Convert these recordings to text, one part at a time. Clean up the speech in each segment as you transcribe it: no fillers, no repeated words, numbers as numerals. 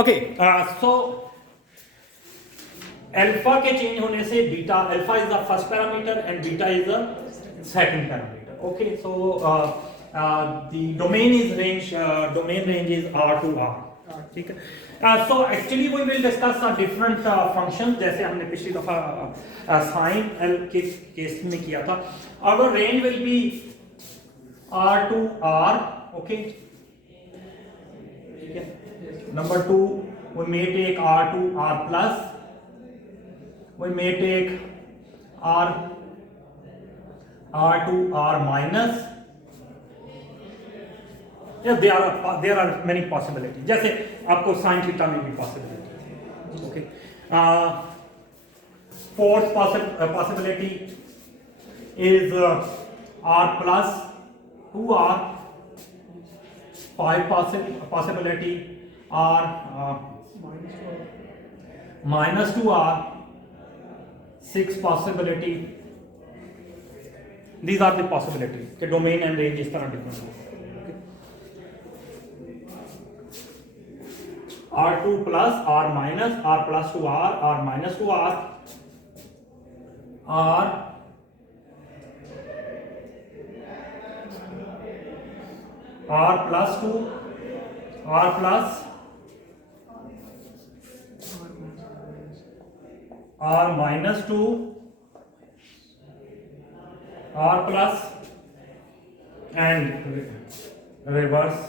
Okay so alpha के change होने से beta, alpha is the first parameter and beta is the second parameter. Okay so the domain is range, domain range is R to R. ठीक है. So actually we will discuss different functions जैसे हमने पिछली दफा sign L के case में किया था. Our range will be R to R. Okay ठीक है. Number 2, we may take R to R plus, we may take R to R minus. Yeah, there are many possibilities. जैसे आपको sin theta में भी possibility. Okay. Fourth possibility is R plus 2R. Five possibility R minus 2R. 6 possibility. These are the possibilities. The domain and range is तरह different. R2 plus R minus, R plus 2R, R minus 2R, R plus 2, R plus R minus 2, R plus and reverse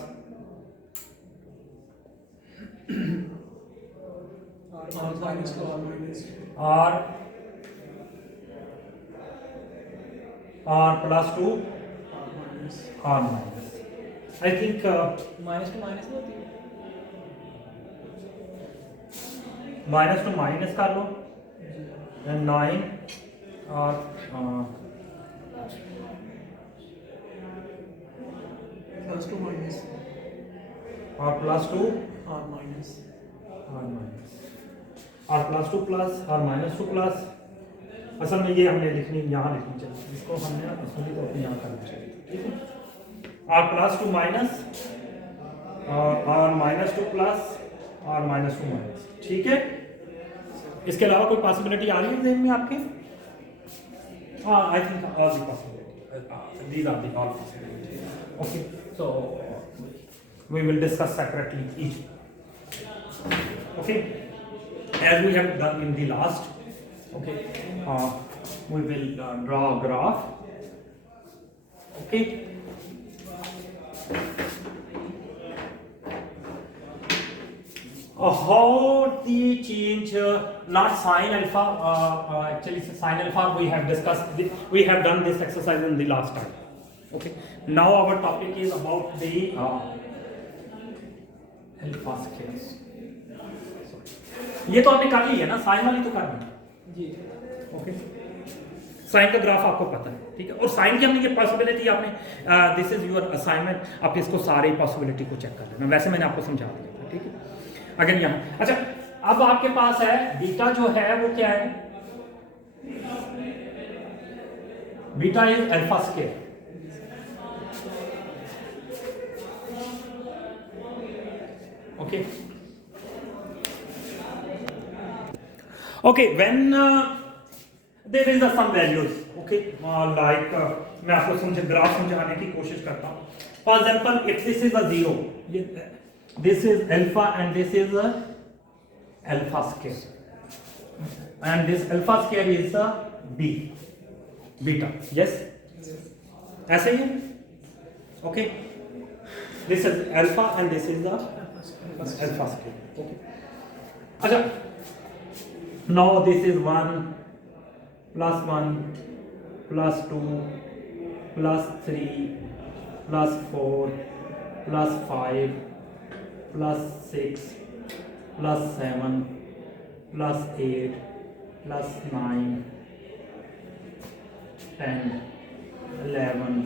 R plus 2, R minus. I think minus two minus में होती है. Minus two minus कर लो and 9 और plus two minus और plus 2 are minus और plus 2 plus और minus 2 plus. असल में ये हमने लिखनी यहाँ लिखनी चाहिए, इसको हमने इसमें तो अपने यहाँ करना चाहिए. ठीक है. R plus 2 minus R minus 2 plus R minus 2 minus. ठीक है. इसके अलावा कोई पॉसिबिलिटी आ रही है ज़हन में आपके? हाँ, I think all the possibilities. These are the all possibilities. Okay, so we will discuss separately each. Okay, as we have done in the last. Okay, we will draw a graph. Okay. How the change not sin alpha, actually sin alpha we have discussed, we have done this exercise in the last time. Okay, now our topic is about the alpha squares. ये तो आपने कर ली है ना, sign वाली तो कर ली जी. Okay. Sign का ग्राफ आपको पता है. ठीक है. और साइन की हमने ये पॉसिबिलिटी आपने दिस इज योर असाइनमेंट, आप इसको सारे पॉसिबिलिटी को चेक कर लेना. वैसे मैंने आपको समझा दिया था. ठीक है. अगर यहाँ अच्छा अब आपके पास है बीटा जो है वो क्या है? Beta is alpha square. Okay okay when there is some values. Okay like मैं आपको ग्राफ समझाने की कोशिश करता हूँ. For example if this is a 0, this is alpha and this is a alpha square and this alpha square is a beta. Yes, ऐसे ही है. Okay, this is alpha and this is the alpha square. Okay, अच्छा now this is 1 plus 1 plus 2 plus 3 plus 4 plus 5 plus 6 plus 7 plus 8 plus 9 10 11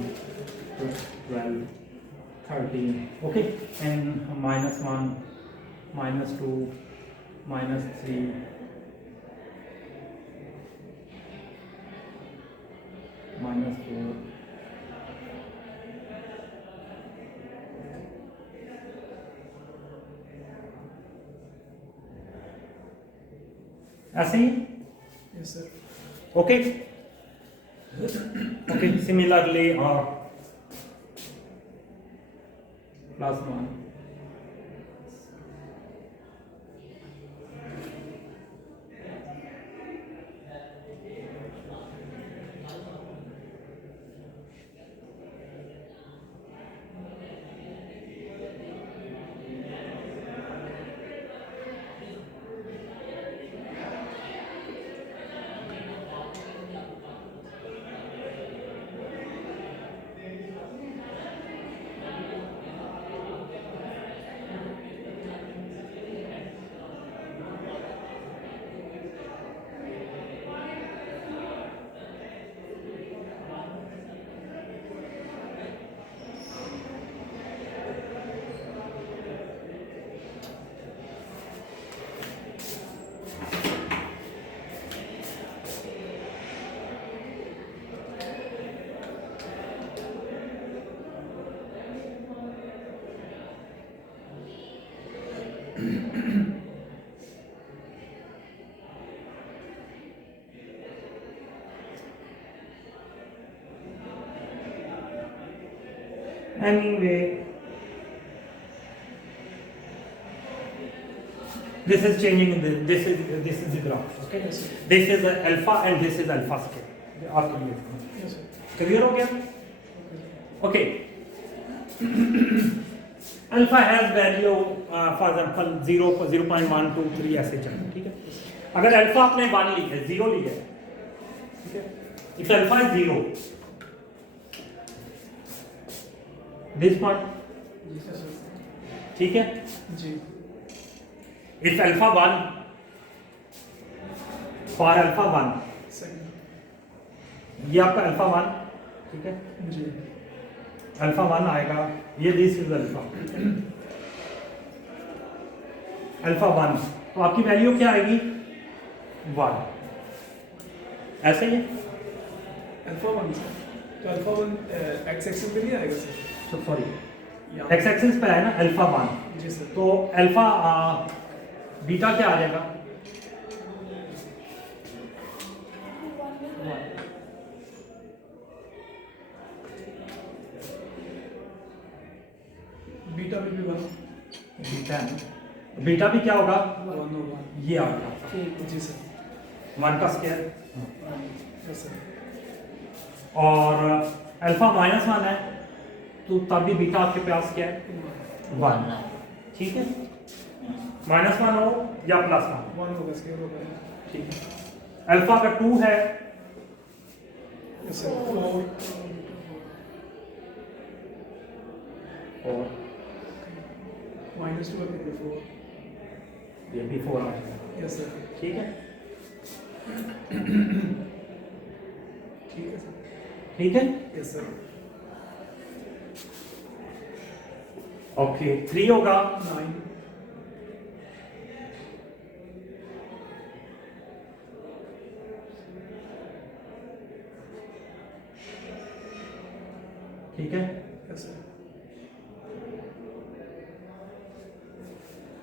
12 13. Okay, and minus 1 minus 2 minus 3 minus 4 minus 5 ऐसे ही Yes, sir. Okay okay similarly +1 Anyway, this is changing in this is the graph. Okay, Yes, sir. this is alpha and this is alpha scale. आपके लिए Yes, sir. clear हो गया? Okay. Alpha has value for example 0, 0.1, 2, 3 ऐसे चलते, ठीक है? अगर alpha आपने 1 ली है, 0 ली है, ठीक है? If alpha is 0, this point, Yes, sir. ठीक है? जी. If alpha 1, for alpha 1, Second. ये आपका अल्फा 1, ठीक है? जी. अल्फा 1 आएगा, ये दिस इज अल्फा, अल्फा 1, तो आपकी वैल्यू क्या आएगी? 1, ऐसे ही Alpha 1, sir. तो alpha 1 x axis पे नहीं आएगा सर? तो सॉरी यहाँ. एक्स एक्सिस पे है ना अल्फा 1, जी सर. तो अल्फा बीटा क्या आ जाएगा? बीटा भी 1. बीटा है, बीटा भी क्या होगा? 1 होगा. ये आ गया ठीक. जी सर. 1 का स्क्वायर, Yes, sir. और अल्फा -1 है, तो तब भी बीटा आपके पास क्या है? 1, ठीक है? -1 हो या +1, 1 होगा, स्केयर होगा. ठीक है? अल्फा का 2 है, Yes, sir. 4. और -2 है फिर 4. ये भी 4 आ जाएगा, Yes, sir. ठीक है? ठीक है सर. ठीक है? Yes, sir. ओके 3 होगा, 9. ठीक है? Yes, sir.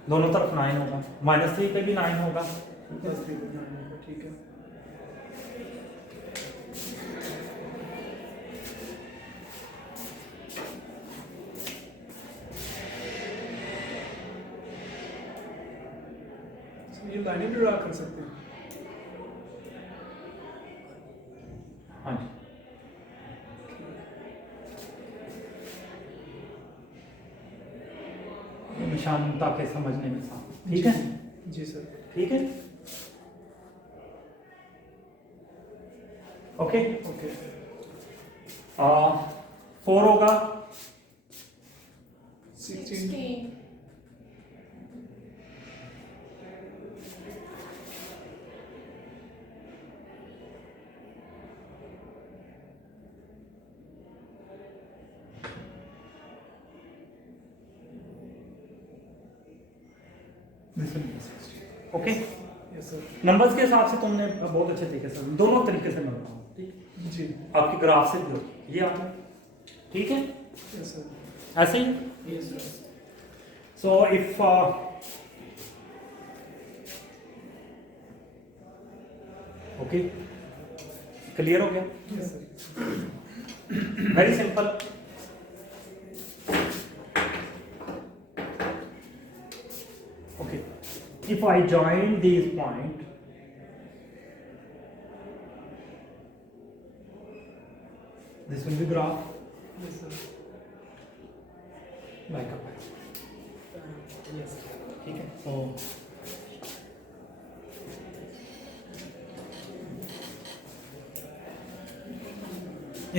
दोनों तरफ 9 होगा, -3 पे भी 9 होगा, Plus 3 9 होगा. ठीक है. ये लाइनें भी ड्रा कर सकते हैं. हाँ जी, ये निशान ताकि समझने में आसान, ठीक है? जी सर. ठीक है? Okay, okay. 4 होगा, 16. ओके? Yes sir. नंबर्स के हिसाब से तुमने बहुत अच्छे तरीके से, दोनों तरीके से मैं बताऊँ, ठीक? जी. आपकी ग्राफ से भी होगी, ये आता है, ठीक है? Yes sir. ऐसे ही yes sir. So if okay, clear हो गया? Yes, sir. Very simple. Okay, if I join this point, this will be graph Yes, sir. like a path. Yes, sir. ठीक है, so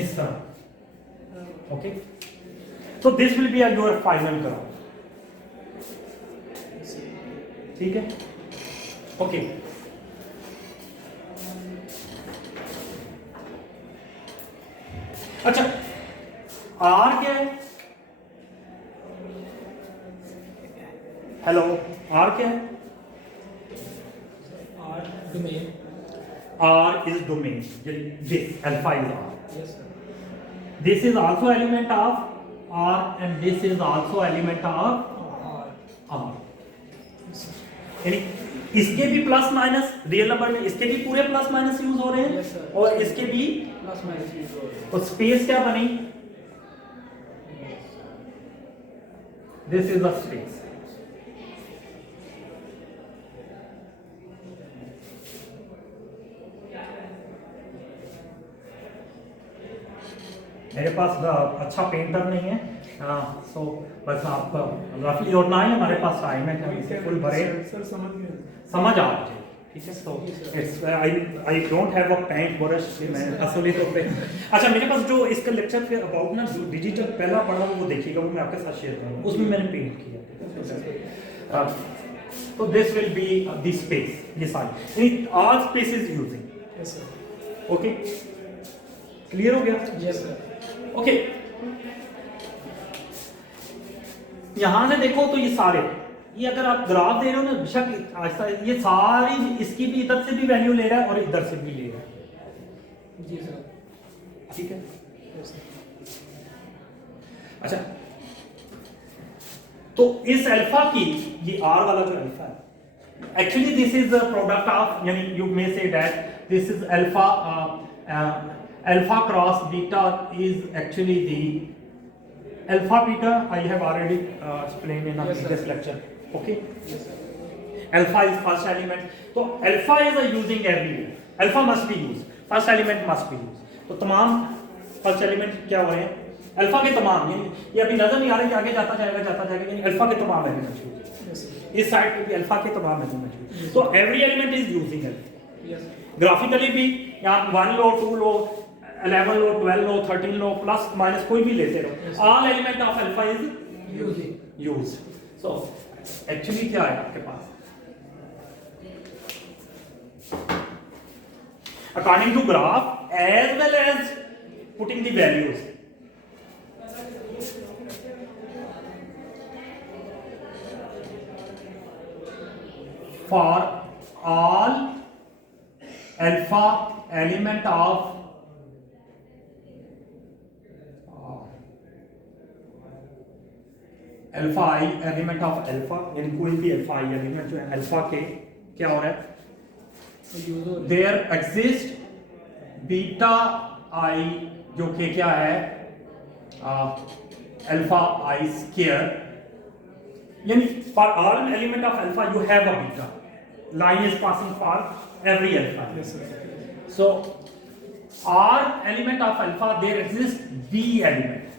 इस तरह, okay, so this will be your final graph, ठीक है, okay. अच्छा, are क्या है? Hello, are क्या है? R domain. R is domain. This alpha is R. Yes, sir. This is also element of R, and this is also element of R. R. Yes, sir. यानी इसके भी plus minus real number में, इसके भी पूरे plus minus use हो रहे हैं, Yes, sir. और इसके भी, Plus minus is all. तो स्पेस क्या बनी? This is the space. मेरे पास अच्छा पेंटर नहीं है, सो बस आप रफली, और ना ही हमारे पास टाइम है कि इसे फुल भरे, Sir, समझ गए. समझ आ जाए, ठीक है। So it's I don't have a paint brush, मैं असली तौर पे, अच्छा मेरे पास जो इसका लेक्चर के अबाउट ना जो डिजिटल पहला पढ़ा वो देखिएगा, वो मैं आपके साथ शेयर करूँगा, उसमें मैंने पेंट किया। तो this will be the space, ये सारी all space is using, Yes, sir. Okay, clear हो गया? Yes, sir. ओके, यहां से देखो तो ये सारे, ये अगर आप ग्राफ दे रहे हो ना, बेशक ऐसा, ये सारी इसकी भी इधर से भी वैल्यू ले रहा है और इधर से भी ले रहा है, जी सर. ठीक है। Yes, sir. अच्छा, तो इस अल्फा की, ये आर वाला जो अल्फा है, actually this is a product of, यानी you may say that this is alpha, alpha cross beta is actually the alpha beta, I have already explained in a Yes, sir. previous lecture, okay? Yes, sir. Alpha is first element, तो alpha is a using everywhere, alpha must be used, first element must be used, तो तमाम first element क्या हो रहे हैं? Alpha के तमाम, यानी ये अभी नजर नहीं आ रहा कि आगे जाता जाएगा, यानी अल्फा के तमाम एलिमेंट यूज, Yes, sir. इस साइड पे भी अल्फा के तमाम एलिमेंट यूज, तो every element is using alpha. Yes, sir. Graphically भी यहाँ 1 लो, 2 लो, 11 लो, 12 लो, 13 लो, प्लस माइनस कोई भी लेते रहो, all element of alpha is Using. Use. So actually क्या है आपके पास, according to graph as well as putting the values, for all alpha element of alpha I element of alpha, यानी कोई भी अल्फा आई एलिमेंट जो है अल्फा के, क्या हो रहा है, Use all. There exist beta I, जो कि क्या है, अल्फा आई स्क्वायर, यानी for all element of alpha you have a beta, line is passing for every alpha, Yes, sir. so all element of alpha there exists b element,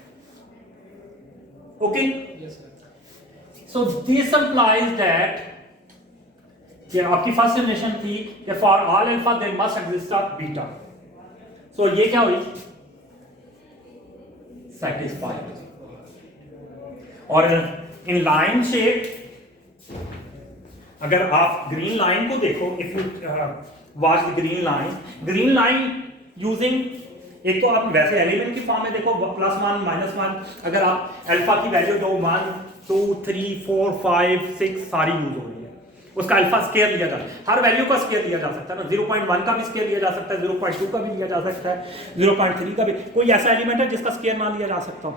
okay? Yes, sir. So this implies that कि आपकी first definition थी कि for all alpha there must exist a beta, so ये क्या हुई, satisfied. और in line shape, अगर आप ग्रीन लाइन को देखो, if you watch the green line using, एक तो आप वैसे एलिमेंट की फॉर्म में देखो +1 -1, अगर आप अल्फा की वैल्यू जो 1 2 3 4 5 6 सारी यूज हो रही है, उसका अल्फा स्केयर लिया जाता है, हर वैल्यू का स्केयर लिया जा सकता है ना, 0.1 का भी स्केयर लिया जा सकता है, 0.2 का भी लिया जा सकता है, 0.3 का भी, कोई ऐसा एलिमेंट है जिसका स्केयर ना लिया जा सकता हो?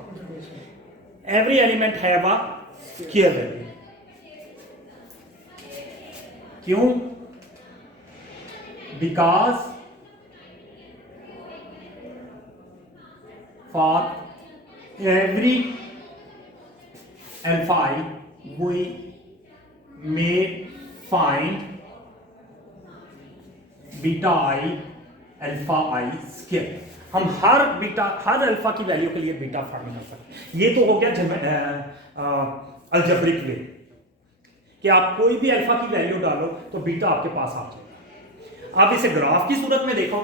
Every element have a square value, क्यों? Because for every alpha I we may find beta I alpha I square. हम हर अल्फा की वैल्यू के लिए बीटा फाइंड कर सकते हैं। ये तो हो गया अलजेब्रिक वे कि आप कोई भी अल्फा की वैल्यू डालो तो बीटा आपके पास आ जाएगा। आप इसे ग्राफ की सूरत में देखो,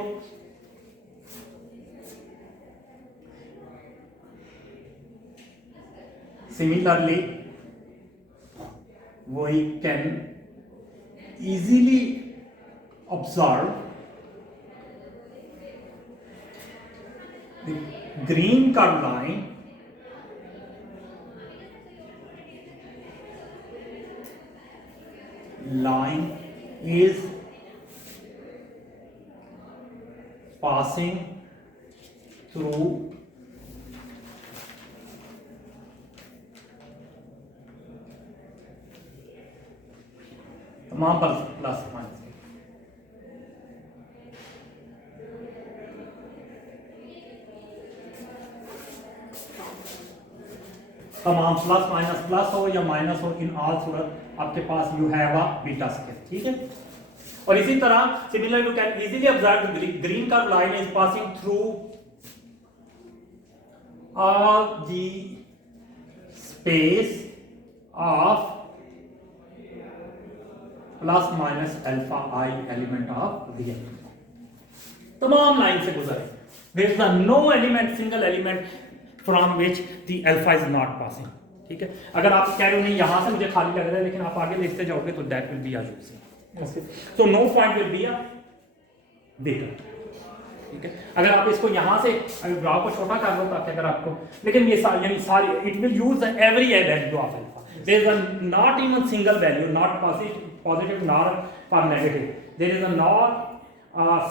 similarly we can easily observe the green curved line is passing through तमाम प्लस माइनस तमाम प्लस हो या माइनस हो, इन ऑल सूरत आपके पास you have a beta square. ठीक है, और इसी तरह similar you can easily observe the green curve line is passing through all the space of plus minus alpha I element of real. तमाम लाइन से गुजरे, there is no element, single element from which the alpha is not passing. ठीक है, अगर आप कह रहे हो नहीं यहां से मुझे खाली लग रहा है, लेकिन आप आगे देखते जाओगे तो that will be a use. So no point will be a beta. ठीक है, अगर आप इसको यहां से अगर ग्राफ को छोटा कर लो ताकि अगर आपको, लेकिन ये यानी सारी it will use every value of alpha. There is not even single value, not positive nor for negative. There is a not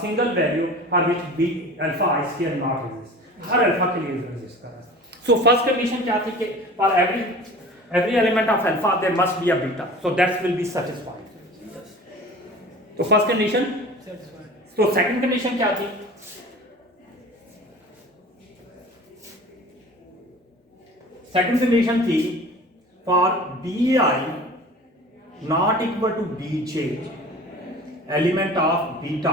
single value for which b alpha I square not exists. Her alpha के लिए exist कर रहा है। So first condition क्या थी कि for every element of alpha there must be a beta, so that will be satisfied. तो first condition satisfied. तो सेकंड कंडीशन क्या थी? सेकंड कंडीशन थी for B I not equal to bj element of beta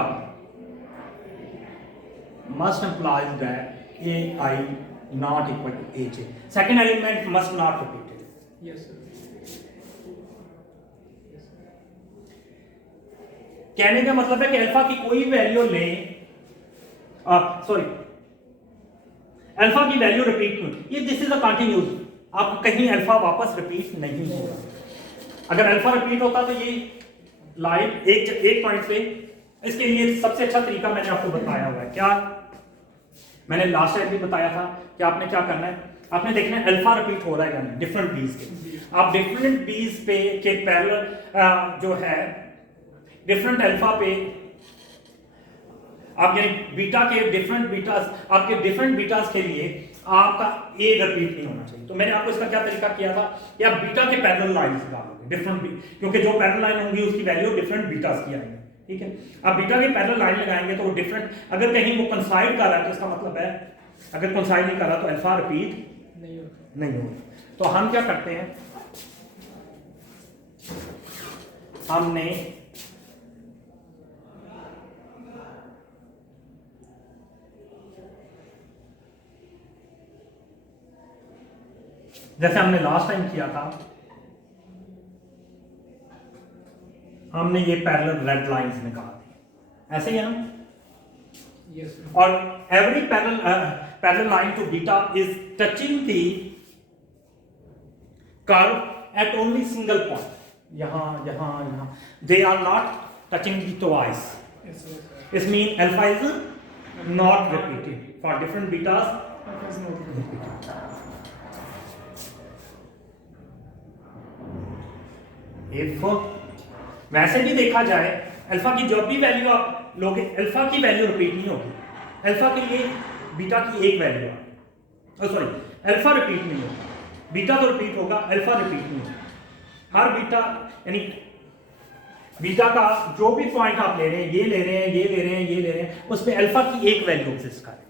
must implies that ai not equal to aj, second element must not repeat it. Yes sir. कहने का मतलब है कि alpha की कोई वैल्यू ले, सॉरी अल्फा की वैल्यू रिपीट नहीं, ये दिस इज अ कंटिन्यूस, आप कहीं अल्फा वापस रिपीट नहीं होगा। अगर अल्फा रिपीट होता तो ये लाइन एक पॉइंट पे, इसके लिए सबसे अच्छा तरीका मैंने आपको बताया हुआ है। क्या मैंने लास्ट टाइम भी बताया था कि आपने क्या करना है, आपने देखना है अल्फा रिपीट हो रहा है या नहीं डिफरेंट बीज के। आप डिफरेंट बीज पे के पैरेलल जो है डिफरेंट अल्फा पे आप यानी बीटा के डिफरेंट बीटास, आपके डिफरेंट बीटास के लिए आपका ए रिपीट नहीं होना चाहिए। तो मैंने आपको इसका क्या तरीका किया था कि आप बीटा के पैरेलल लाइंस डालोगे डिफरेंट, क्योंकि जो पैरेलल लाइन होंगी उसकी वैल्यू डिफरेंट बीटास की आएंगी। ठीक है, आप बीटा के पैरेलल लाइन लगाएंगे तो वो डिफरेंट, अगर कहीं वो कंसाइड कर रहा है तो इसका मतलब है, अगर कंसाइड नहीं कर रहा तो अल्फा रिपीट नहीं होगा। तो हम क्या करते हैं, हमने जैसे हमने लास्ट टाइम किया था, हमने ये पैरेलल रेड लाइंस निकाल दी, ऐसे ही है ना? Yes sir. और every parallel line to beta is touching the curve at only single point, यहां यहां यहां, they are not touching the twice. Yes sir. This mean alpha is not repeated for different betas. Alpha is not repeated. If वैसे भी देखा जाए alpha की जब भी वैल्यू आप लोगे, अल्फा की वैल्यू रिपीट नहीं होगी, अल्फा के लिए बीटा की एक वैल्यू है, सॉरी अल्फा रिपीट नहीं होगा, बीटा तो रिपीट होगा, अल्फा रिपीट नहीं होगा। हर बीटा यानी बीटा का जो भी पॉइंट आप ले रहे हैं, ये ले रहे हैं, ये ले रहे हैं, ये ले रहे हैं, उस पर अल्फा की एक वैल्यू एग्जिस्ट करेगी।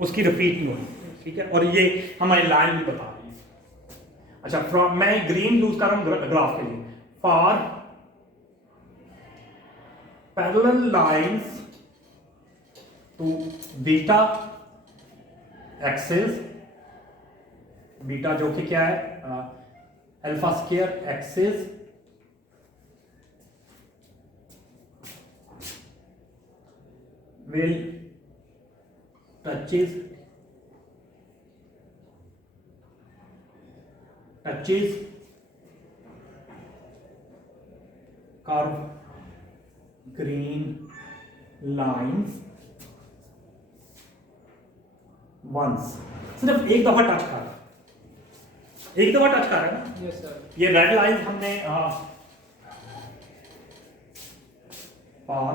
उसकी रिपीट नहीं होनी, ठीक है। और ये हमारी लाइन भी बता रही है। अच्छा, फ्रॉम मैं ग्रीन यूज कर रहा हूं ग्राफ के लिए। For parallel lines to beta axis, beta जो कि क्या है alpha square axis will touches curve green lines once, सिर्फ एक दफा टच कर रहा है, एक दफा टच कर रहा है ना। Yes, sir. ये रेड लाइन हमने और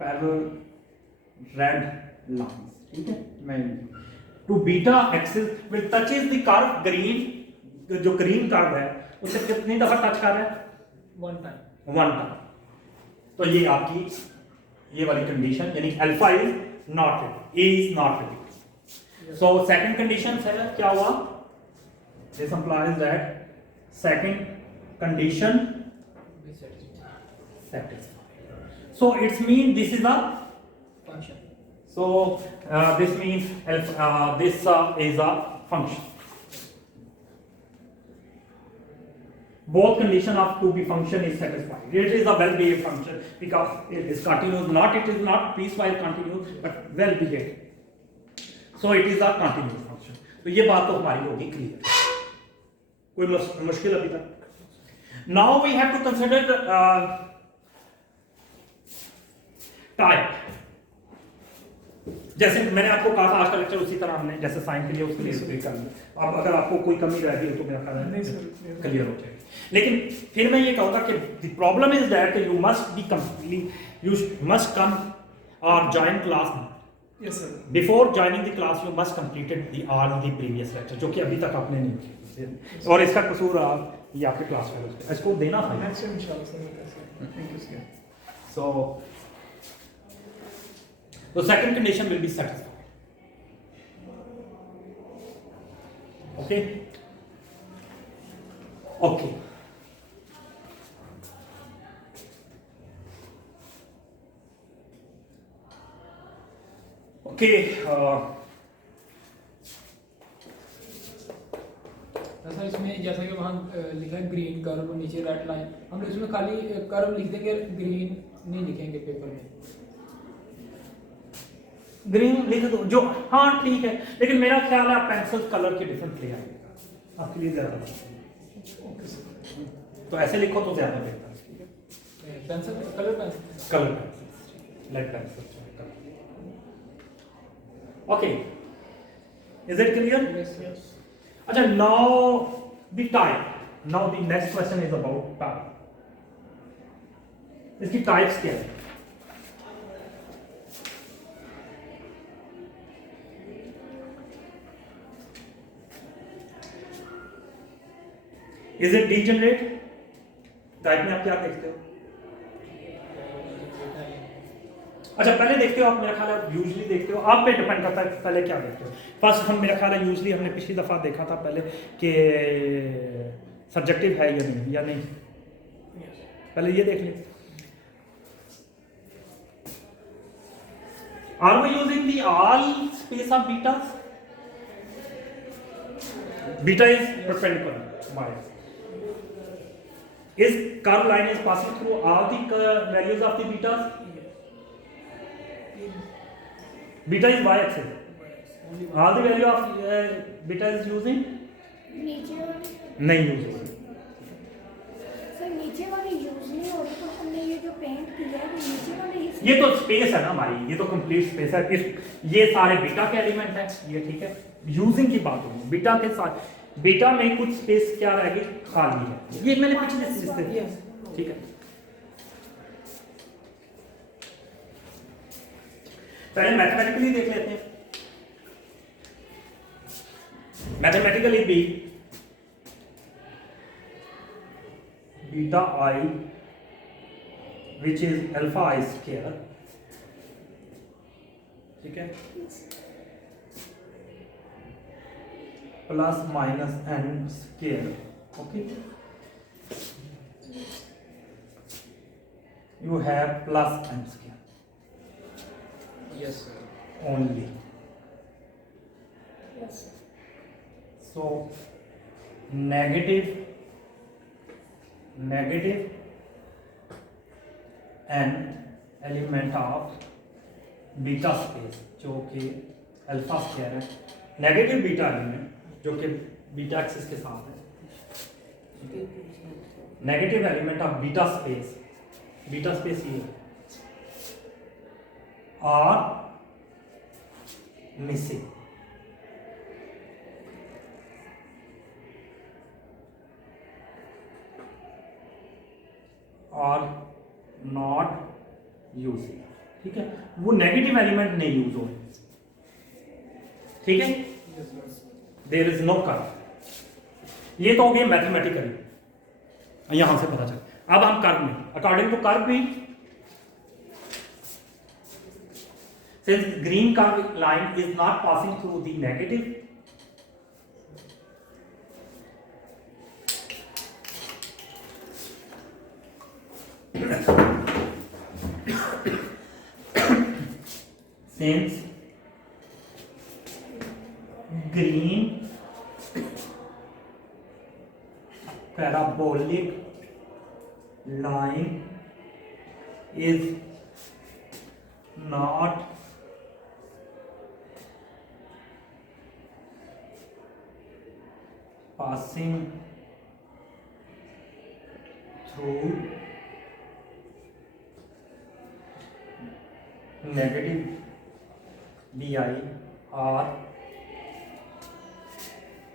पैरेलल रेड लाइंस, ठीक है। मैं to beta axis will touches the curve green, जो ग्रीन कर्व है उसे कितनी दफा टच कर रहा है? One time. One time. तो ये आपकी ये वाली कंडीशन, यानी alpha is not repeat, A is not repeat. So second condition है क्या हुआ? This implies that second condition Be satisfied. satisfied. So it's mean this is a Function. so this means this is a function. Both condition of to be function is satisfied. It is a well-behaved function because it is continuous. It is not piecewise continuous, but well-behaved. So it is a continuous function. तो ये बात तो हमारी होगी clear. कोई मुश्किल अभी तक? Now we have to consider the type. जैसे मैंने आपको कहा था आज का लेक्चर उसी तरह हमने जैसे साइन के लिए उसके लिए रिपीट कर लिया। अब अगर आपको कोई कमी रह गई तो मेरा ख्याल है क्लियर हो जाएगी। लेकिन फिर मैं ये कहूँगा कि the problem is that you must be completely, you must come और join class Yes, sir. Before joining the class you must completed the all the previous lecture, जो कि अभी तक आपने नहीं किया। और इसका कसूर आप ये आपके क्लास में इसको देना था। Next time, inshallah, sir. Thank you, sir. So the second condition will be satisfied. Okay? Okay. Okay. Sir इसमें जैसा कि वहाँ लिखा है ग्रीन कर्व नीचे रेड लाइन, हम लोग इसमें खाली कर्व लिख देंगे, ग्रीन नहीं लिखेंगे पेपर में। ग्रीन लिख दो जो, हाँ ठीक है, लेकिन मेरा ख्याल है आप पेंसिल कलर के डिफरेंट ले आएंगे आपके लिए ज्यादा। तो ऐसे लिखो तो ज्यादा बेहतर है। Pencil colour pencil colour pencil, like pencil. Okay, is it clear? yes. अच्छा, now the type, now the next question is about type. इसकी टाइप्स क्या है? Is it degenerate? टाइप में आप क्या देखते हो? अच्छा, पहले देखते हो आप, मेरा ख्याल है यूजली देखते हो, आप पे डिपेंड करता है पहले क्या देखते हो। फर्स्ट हम, मेरा ख्याल है यूजली हमने पिछली दफा देखा था पहले कि सब्जेक्टिव है या नहीं, पहले ये देख लें। Are we using the all space of beta? Beta is perpendicular by, is curve line is passing through all the values of the betas? Beta is y axis, all the value of beta is using? नीचे वाली नहीं use हो रही। Sir नीचे वाली use नहीं हो रही, तो हमने ये जो पेंट किया है वो नीचे वाले ये तो स्पेस है ना हमारी, ये तो कंप्लीट स्पेस है। ये सारे बीटा के एलिमेंट है, ये ठीक है। यूजिंग की बात होगी, बीटा के साथ बीटा में कुछ स्पेस क्या रहेगी? खाली है। ये मैंने पिछले से ठीक है। पहले मैथमेटिकली देख लेते हैं। मैथमेटिकली भी beta I which is alpha I square, ठीक है, plus minus n square. Okay, you have plus n square Yes, sir. only. Yes. So negative n element of beta space जो कि अल्फा स्क्वायर है, negative beta element जो कि beta axis के साथ है, negative element of beta space ये are missing. और नॉट यूजिंग. ठीक है, वो नेगेटिव एलिमेंट नहीं यूज हो. ठीक है, Yes, sir. There is no curve. ये तो हो गया मैथमेटिकली, यहां से पता चला. अब हम कर्व में, अकॉर्डिंग टू कर्व भी, since green curve line is not passing through the negative, since green parabolic line is not passing through negative bi or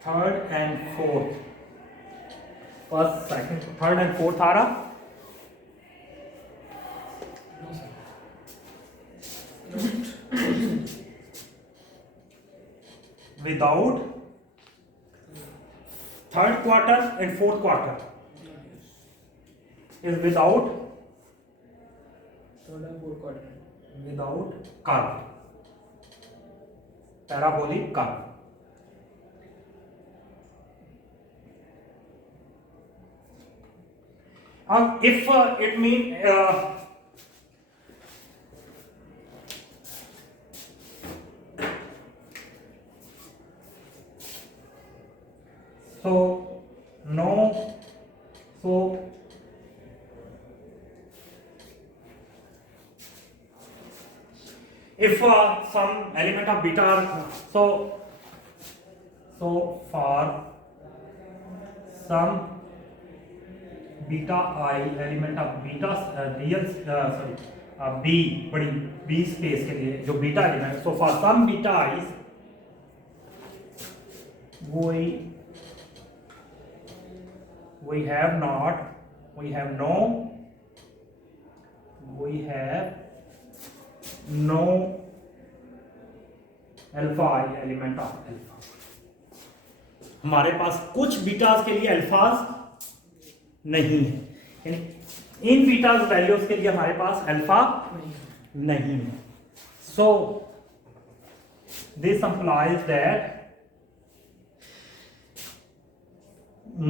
third and fourth, first second third and fourth आ रहा, No, sir. without third quarter and fourth quarter is without Third and fourth quadrant. curve, parabolic curve. If it mean so no, so if some element of beta are, so for some beta I element of beta real b बड़ी b space के लिए जो beta element, so for some beta i's we have no alpha I element of alpha. हमारे पास कुछ betas के लिए अल्फाज नहीं है, यानी इन बीटास वैल्यूज के लिए हमारे पास अल्फा नहीं है. So this implies that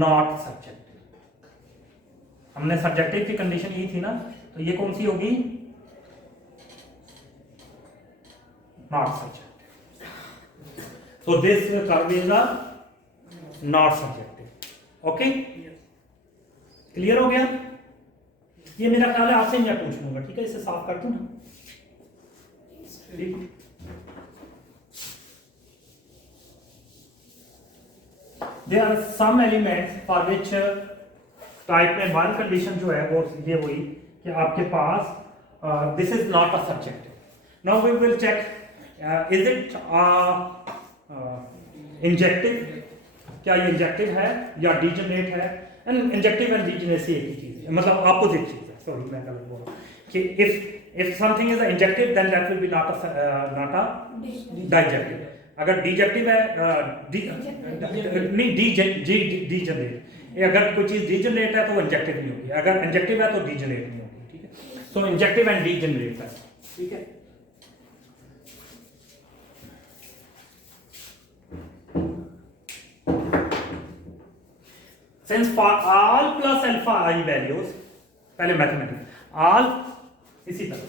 not subjective. हमने सब्जेक्टिव की कंडीशन यही थी ना, तो ये कौन सी होगी, not subjective. So this curve is not subjective. Okay? Clear हो गया? ये मेरा ख्याल है आपसे मैं पूछ लूंगा. ठीक है, इसे साफ कर दूं ना. ठीक. There are some elements for which type में वन कंडीशन जो है वो ये हुई कि आपके पास this is not a subjective. Now we will check is it injective, क्या ये इंजेक्टिव है या डीजनरेट है. एंड इंजेक्टिव एंड डीजनरेसी एक ही चीज है, मतलब ऑपोजिट चीज है. सॉरी मैं गलत बोल रहा हूं कि if something is injective then that will be not a bijective. अगर डीजेक्टिव है नहीं डीजनरेट, अगर कोई चीज डीजनरेट है तो वो इंजेक्टिव नहीं होगी, अगर इंजेक्टिव है तो डीजनरेट नहीं होगी. ठीक है, सो इंजेक्टिव एंड डीजनरेट है. ठीक है, since for all plus alpha I values, पहले मैथमेटिक्स all इसी तरह,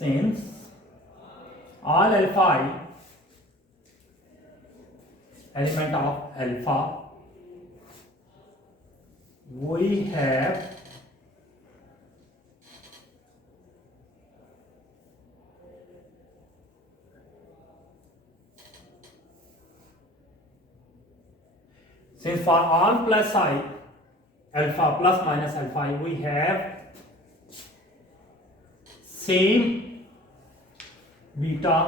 since all alpha I element of alpha we have since for all plus I alpha plus minus alpha I we have same beta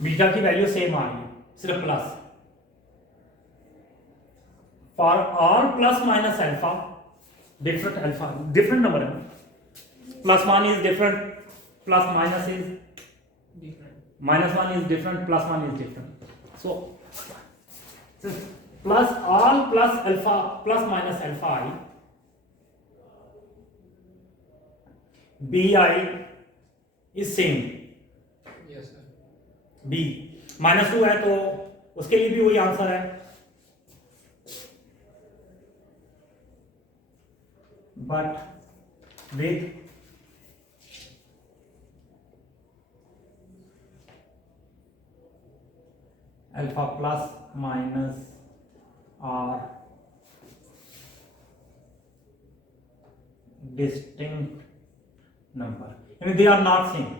beta की value same आ रही है, सिर्फ plus. For all plus minus alpha different number है, plus one is different, plus minus is different. minus 1 is different, plus 1 is different. So plus all plus alpha plus minus alpha I bi is same, Yes sir. b minus 2 है तो उसके लिए भी वही answer है, but with alpha plus minus are distinct number, I mean they are not same.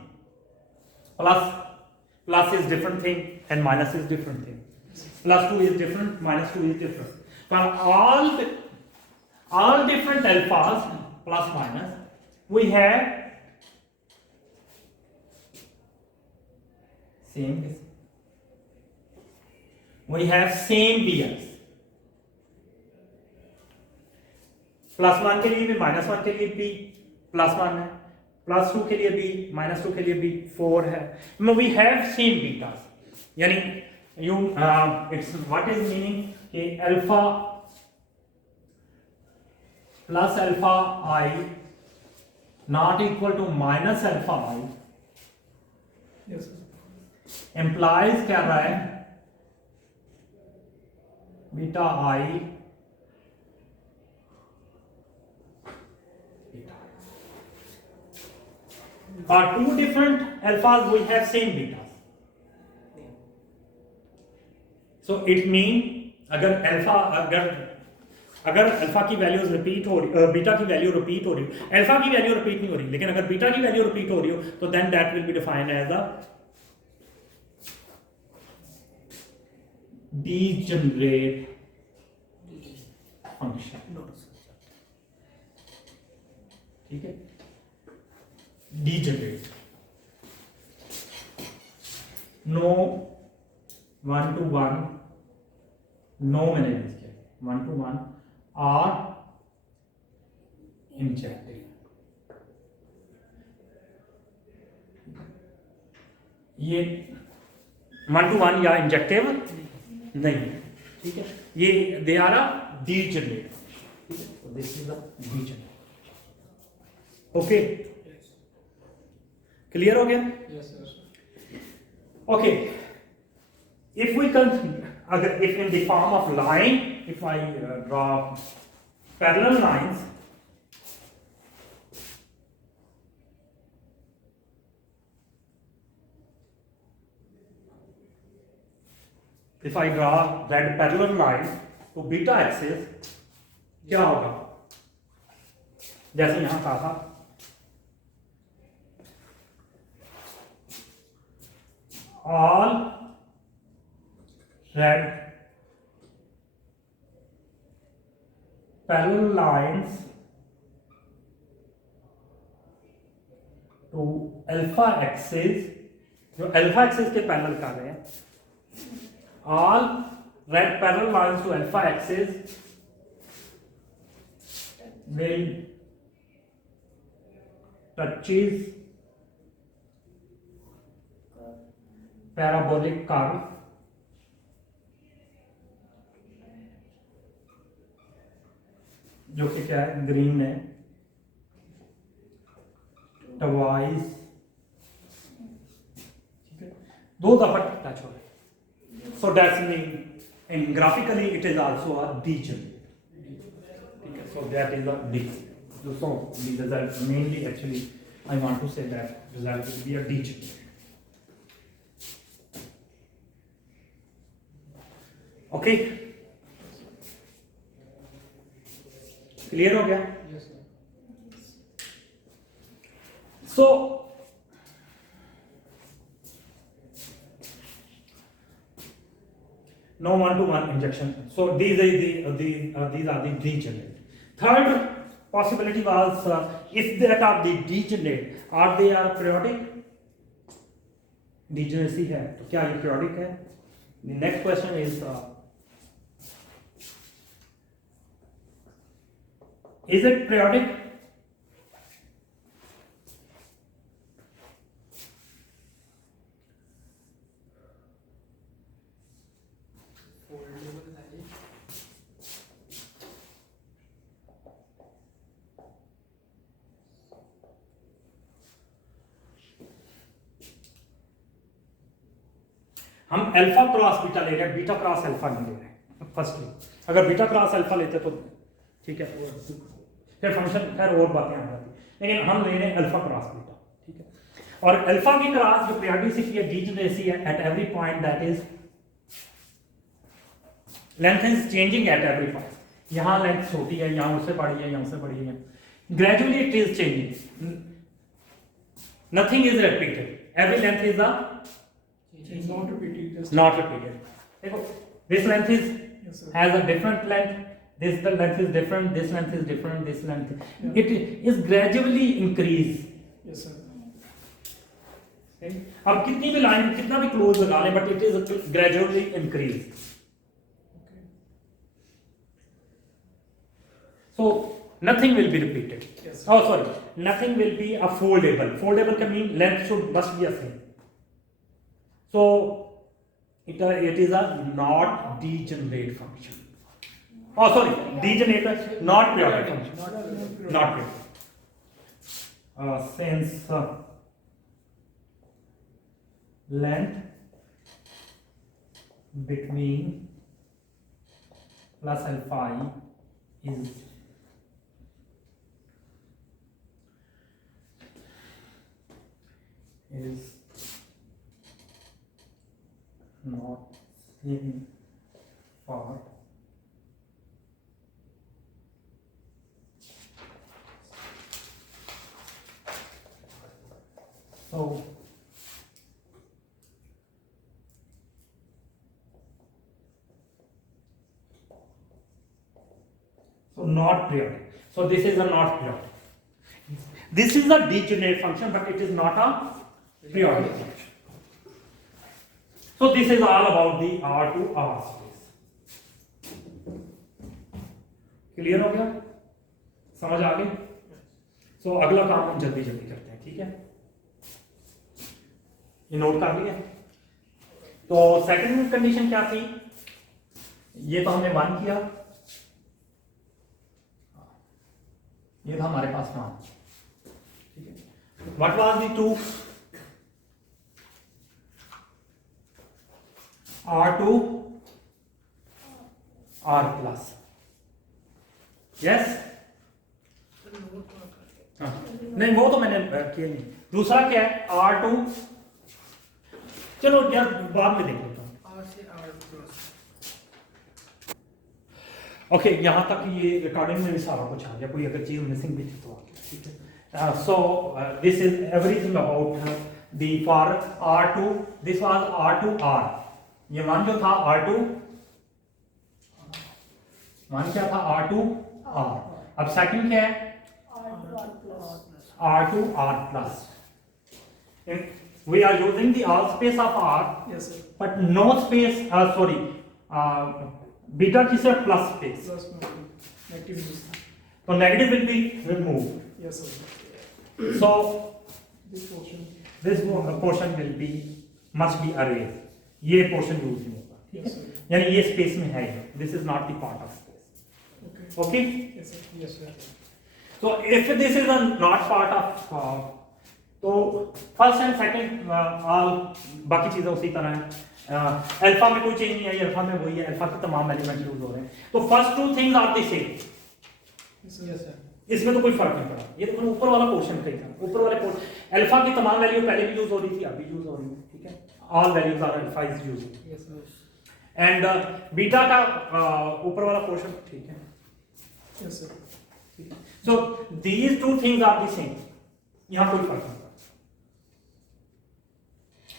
Plus is different thing and minus is different thing. Plus 2 is different, minus 2 is different. For all different alphas plus minus we have same BRs. Plus 1 के लिए भी minus 1 के लिए भी plus 1 है, plus 2 के लिए भी माइनस 2 के लिए भी 4 है, वी हैव सेम बीटास, यानी you it's what is meaning कि alpha plus alpha I not equal to minus alpha I Yes sir. Implies क्या रहा है beta I or two different alphas we have same betas, so it mean अगर alpha की values repeat हो रही, beta की value repeat हो रही, अल्फा की वैल्यू रिपीट नहीं हो रही, लेकिन अगर बीटा की वैल्यू रिपीट हो रही हो तो then that will be defined as a degenerate function, ठीक है, degenerate, no one to one, no मैंने यूज किया, 1 to 1 और इंजेक्टिव, ये 1 to 1 या इंजेक्टिव नहीं, ठीक है, ये दे आर अ degenerate, ठीक है, so this is a degenerate, okay, clear हो गया? Yes sir. Okay, if we can, if in the form of line, if I draw parallel lines, if I draw that parallel line to beta axis, क्या होगा? जैसे यहां कहा था all red parallel lines to alpha axis, जो alpha axis के parallel कर रहे हैं, all red parallel lines to alpha axis will touches parabolic curve जो कि क्या है, ग्रीन है, ट्वाइस, ठीक है, 2 दफा टच हो रहा है। So that's mean in graphically it is also a degenerate, ठीक है, so that is a D. So the result mainly actually I want to say that result will be a degenerate. Okay, clear हो गया? Yes, sir. So no one-to-one injection. So these are the degenerate. Third possibility was if that are the degenerate, are they are periodic? Degeneracy है तो क्या ये periodic है? The next question is it periodic? Foldable है ये। हम alpha cross beta ले रहे हैं, बीटा क्रॉस अल्फा नहीं ले रहे हैं। फर्स्टली अगर बीटा क्रॉस अल्फा लेते तो ठीक है, फिर फंक्शन खैर और बातें आ जाती, लेकिन हम ले रहे हैं अल्फा क्रॉस बीटा, ठीक है। और अल्फा की क्रॉस जो पीरियोडिसिटी है, डीजेनरेसी है at every point, that is length is changing at every point. यहाँ लेंथ छोटी है, यहाँ उससे बड़ी है, यहाँ उससे बड़ी है, gradually it is changing, nothing is repeated, every length is a It's not repeated. Just not repeated. देखो, this length is Yes, sir. has a different length, this the length is different, this length is different, this length Yeah. it is gradually increase. Yes, sir. अब कितनी भी line, कितना भी close लगा लें, but it is gradually increase. Okay. So nothing will be repeated. Yes. Oh sorry, nothing will be a foldable. Foldable can mean length should must be a same. So it is a not degenerate function. Oh sorry, degenerate, not periodic function. Not periodic. Since length between plus alpha I is not same for so not periodic. So this is a not periodic. This is a degenerate function, but it is not a periodic function. So this is all about the R to R space. Clear हो गया? समझ आ गई? So अगला काम हम जल्दी जल्दी करते हैं, ठीक है? ये नोट कर लिया? तो सेकंड कंडीशन क्या थी? ये तो हमने वन किया, ये था हमारे पास वन, ठीक है? What was the two? R2 R plus, yes? नहीं वो तो मैंने किया नहीं। दूसरा क्या है? R2, चलो यार बाद में देख लेता हूँ। R से R plus. ओके, यहाँ तक ये रिकॉर्डिंग में भी सारा कुछ आ गया, कोई अगर चीज मिसिंग भी थी तो आ गया, ठीक है? सो this is everything about the for R2, this was R2 R, ये वन जो था R2, वन क्या था? R2 R। अब सेकंड क्या है? R2 R plus. We are using the all space of R, Yes, sir. but no space, sorry, beta की सिर्फ plus space. Plus negative is. So negative will be removed. Yes, sir. So This portion. this portion will be must be erased. ये portion use नहीं होगा, ठीक Yes, है? sir. यानी ये space में है ही, this is not the part of space. Okay. Yes, sir. So if this is a not part of तो फर्स्ट एंड सेकंड ऑल बाकी चीजें उसी तरह हैं। अल्फा में कोई चेंज नहीं आई, अल्फा में वही है, अल्फा के तमाम एलिमेंट यूज हो रहे हैं। तो first two things are the same, Yes, sir. इसमें तो कोई फर्क नहीं पड़ा। ये तो ऊपर वाला पोर्शन का ही था, ऊपर वाले पोर्शन अल्फा की तमाम वैल्यू पहले भी यूज हो रही थी, अभी यूज हो रही है, ठीक है। All values are alpha is using. Yes, sir. And beta का ऊपर वाला पोर्शन, ठीक है। Yes, sir. So these two things are the same, यहां कोई फर्क नहीं।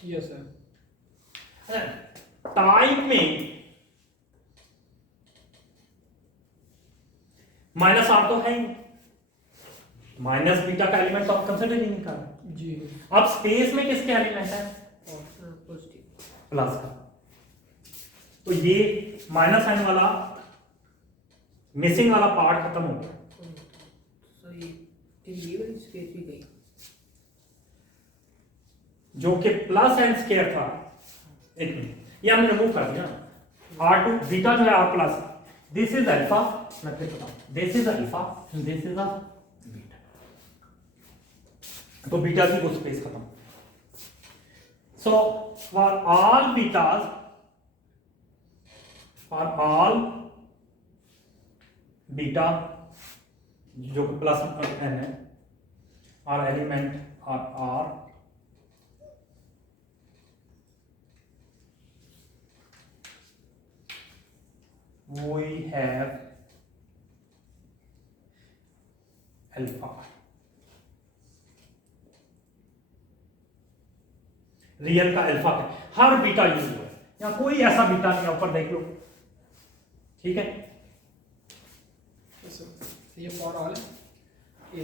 Yes, sir. टाइम में माइनस आर तो है ही, माइनस बीटा का एलिमेंट तो आप कंसिडर ही नहीं कर रहे। जी। अब स्पेस में किसके एलिमेंट है? पॉजिटिव। प्लस का। तो ये माइनस साइन वाला मिसिंग वाला पार्ट खत्म हो गया। सो ये वाली स्पेस भी गई। जो कि प्लस एंड स्केयर था, एक मिनट, ये हमने रिमूव कर दिया। R2 बीटा जो है R plus, this is alpha, मैं फिर बताऊं, this is alpha, this is a beta. तो बीटा की वो स्पेस खत्म। So for all betas, for all beta जो प्लस एन है, R element R we have alpha, real का अल्फा का हर बीटा यूज हुआ है, या कोई ऐसा बीटा नहीं है, ऊपर देख लो, ठीक है। ये फॉर ऑल है।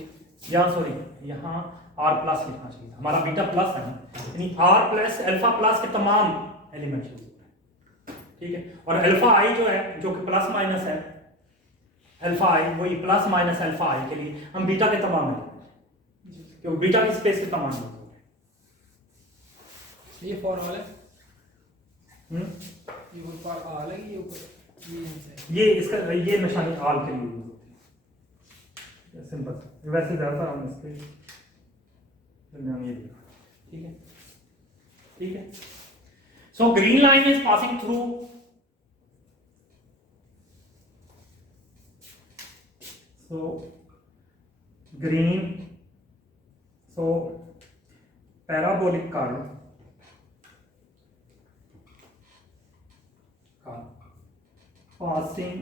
या सॉरी, यहाँ आर प्लस लिखना चाहिए था, हमारा बीटा प्लस है ना, यानी आर प्लस अल्फा प्लस के तमाम एलिमेंट यूज हो रहे हैं, ठीक है। और अल्फा आई जो है, जो कि प्लस माइनस है, अल्फा आई वही प्लस माइनस अल्फा आई के लिए हम बीटा के तमाम एलिमेंट, क्योंकि बीटा की स्पेस के तमाम यूज हो रहे हैं। ये फॉर ऑल है। ये फॉर ऑल है, ये ऊपर ये इसका ये निशानी आल के लिए यूज होती है, सिंपल। वैसे ज्यादातर हम इसके दरमियान ये लिखा, ठीक है, ठीक है। So green line is passing through green, so parabolic curve passing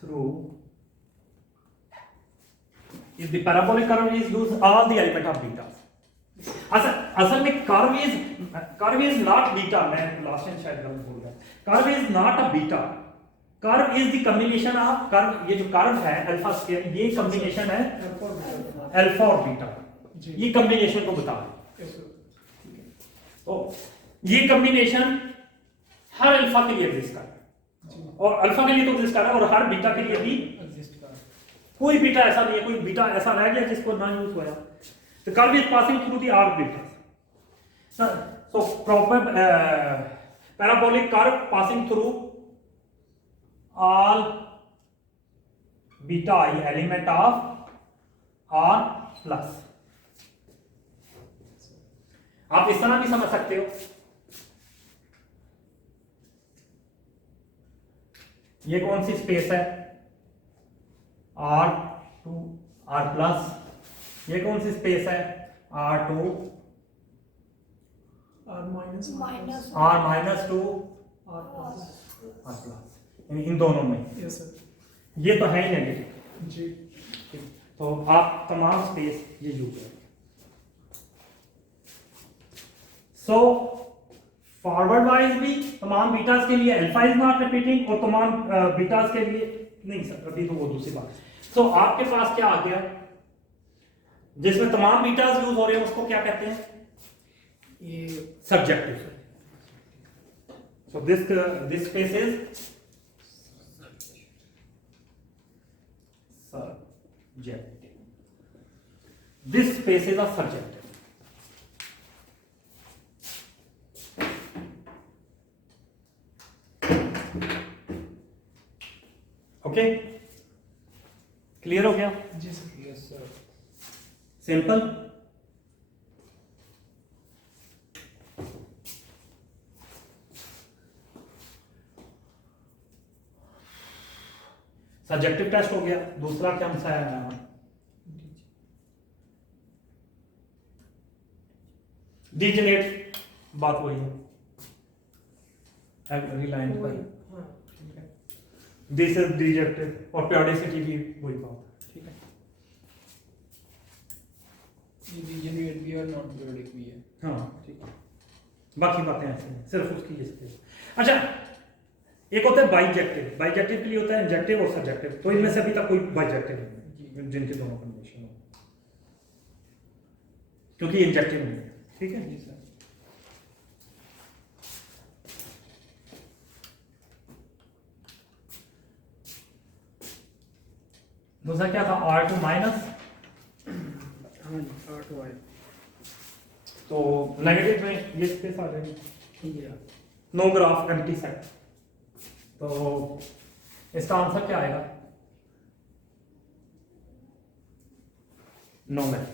through, if the parabolic curve is use all the element of beta, असल में कर्व इज नॉट बीटा, मैं लास्ट टाइम शायद गलत बोल रहा, curve is not a beta, curve is the combination of curve, ये जो curve है अल्फा स्क्वायर, ये कॉम्बिनेशन है अल्फा और बीटा, ये कॉम्बिनेशन को बता रहे हैं। तो ये कॉम्बिनेशन हर अल्फा के लिए एग्जिस्ट कर रहा है, और अल्फा के लिए तो एग्जिस्ट कर रहा है, और हर बीटा के लिए भी एग्जिस्ट कर रहा है। कोई बीटा ऐसा नहीं है, कोई बीटा ऐसा रह गया जिसको ना यूज हुआ। The curve is passing through the arc beta. So proper parabolic curve passing through all beta i element of R plus. आप इस तरह भी समझ सकते हो, ये कौन सी स्पेस है? R2 R प्लस, ये कौन सी स्पेस है? R2 R minus R minus 2 R plus. R plus, इन दोनों में यस सर। ये तो है ही नेगेटिव, जी। तो आप तमाम स्पेस ये यूज करें। सो फॉरवर्ड वाइज भी तमाम बीटास के लिए अल्फा इज नॉट रिपीटिंग, और तमाम बीटास के लिए नहीं सर, अभी तो वो दूसरी बात। सो आपके पास क्या आ गया, जिसमें तमाम बीटास यूज हो रहे हैं उसको क्या कहते हैं? ये subjective. So this space is subjective, this space is a subjective. Okay, clear हो गया? जी sir. Yes sir. Simple. Subjective test हो गया। दूसरा क्या सा है? डिजनेट, बात वही है, रिलायंट पर। दिस इज डिजेक्टिव और पेरियोडिसिटी भी वही बात है, ठीक है। ये डिजेनरेट भी और नॉन पीरियोडिक भी है। हाँ ठीक है, बाकी बातें ऐसी हैं, सिर्फ उसकी इस। अच्छा, एक होता है बाइजेक्टिव। बाइजेक्टिव के लिए होता है इंजेक्टिव और सब्जेक्टिव, तो इनमें से अभी तक कोई बाइजेक्टिव नहीं है जिनके दोनों कंडीशन हो, क्योंकि इंजेक्टिव नहीं है, ठीक है। जी सर। दूसरा क्या था? R2 माइनस, हाँ जी, R2 है। तो नेगेटिव में ये स्पेस आ जाएगी, ठीक है। No graph empty set. तो इसका आंसर क्या आएगा? नो मैथ,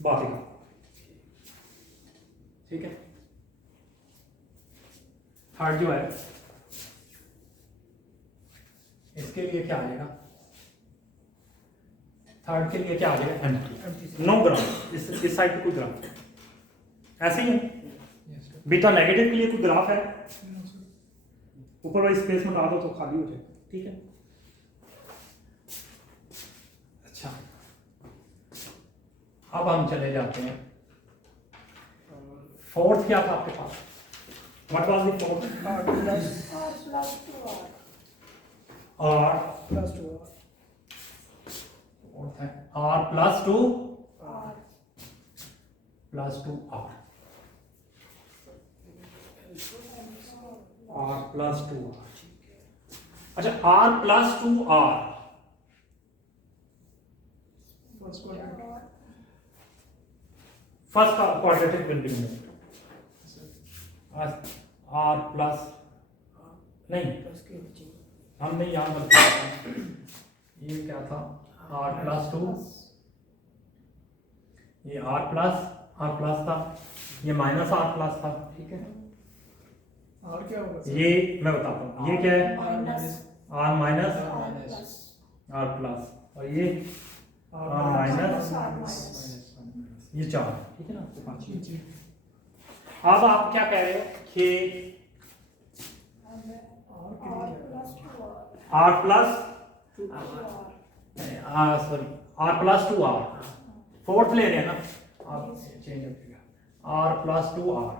बात ही, ठीक है। थर्ड जो है इसके लिए क्या आ जाएगा? थर्ड के लिए क्या आ जाएगा? Empty, no graph. इस साइड पे कोई ग्राफ ऐसे ही है। Yes sir. बीटा नेगेटिव के लिए कोई ग्राफ है? ऊपर वाली स्पेस में डाल दो तो खाली हो जाएगा, ठीक है। अच्छा, अब हम चले जाते हैं फोर्थ। क्या था आपके पास? What was the fourth? R plus 2R R plus 2 fourth है R plus 2 R plus 2 R, R plus 2 R। अच्छा, R प्लस 2 R, फर्स्ट का quadratic will be R plus, नहीं हम नहीं यहाँ पर, ये क्या था? R प्लस 2, ये R प्लस था, ये माइनस R प्लस था, ठीक है। और क्या होगा? ये मैं बताता हूँ, ये क्या है? Minus R minus R plus R plus, और ये R माइनस, ये 4, ठीक है ना आपके पास। जी। अब आप क्या कह रहे हो कि R plus 2R R plus, 2R sorry, R plus 2 R, fourth ले रहे हैं ना आप, चेंज हो जाएगा R प्लस 2 R,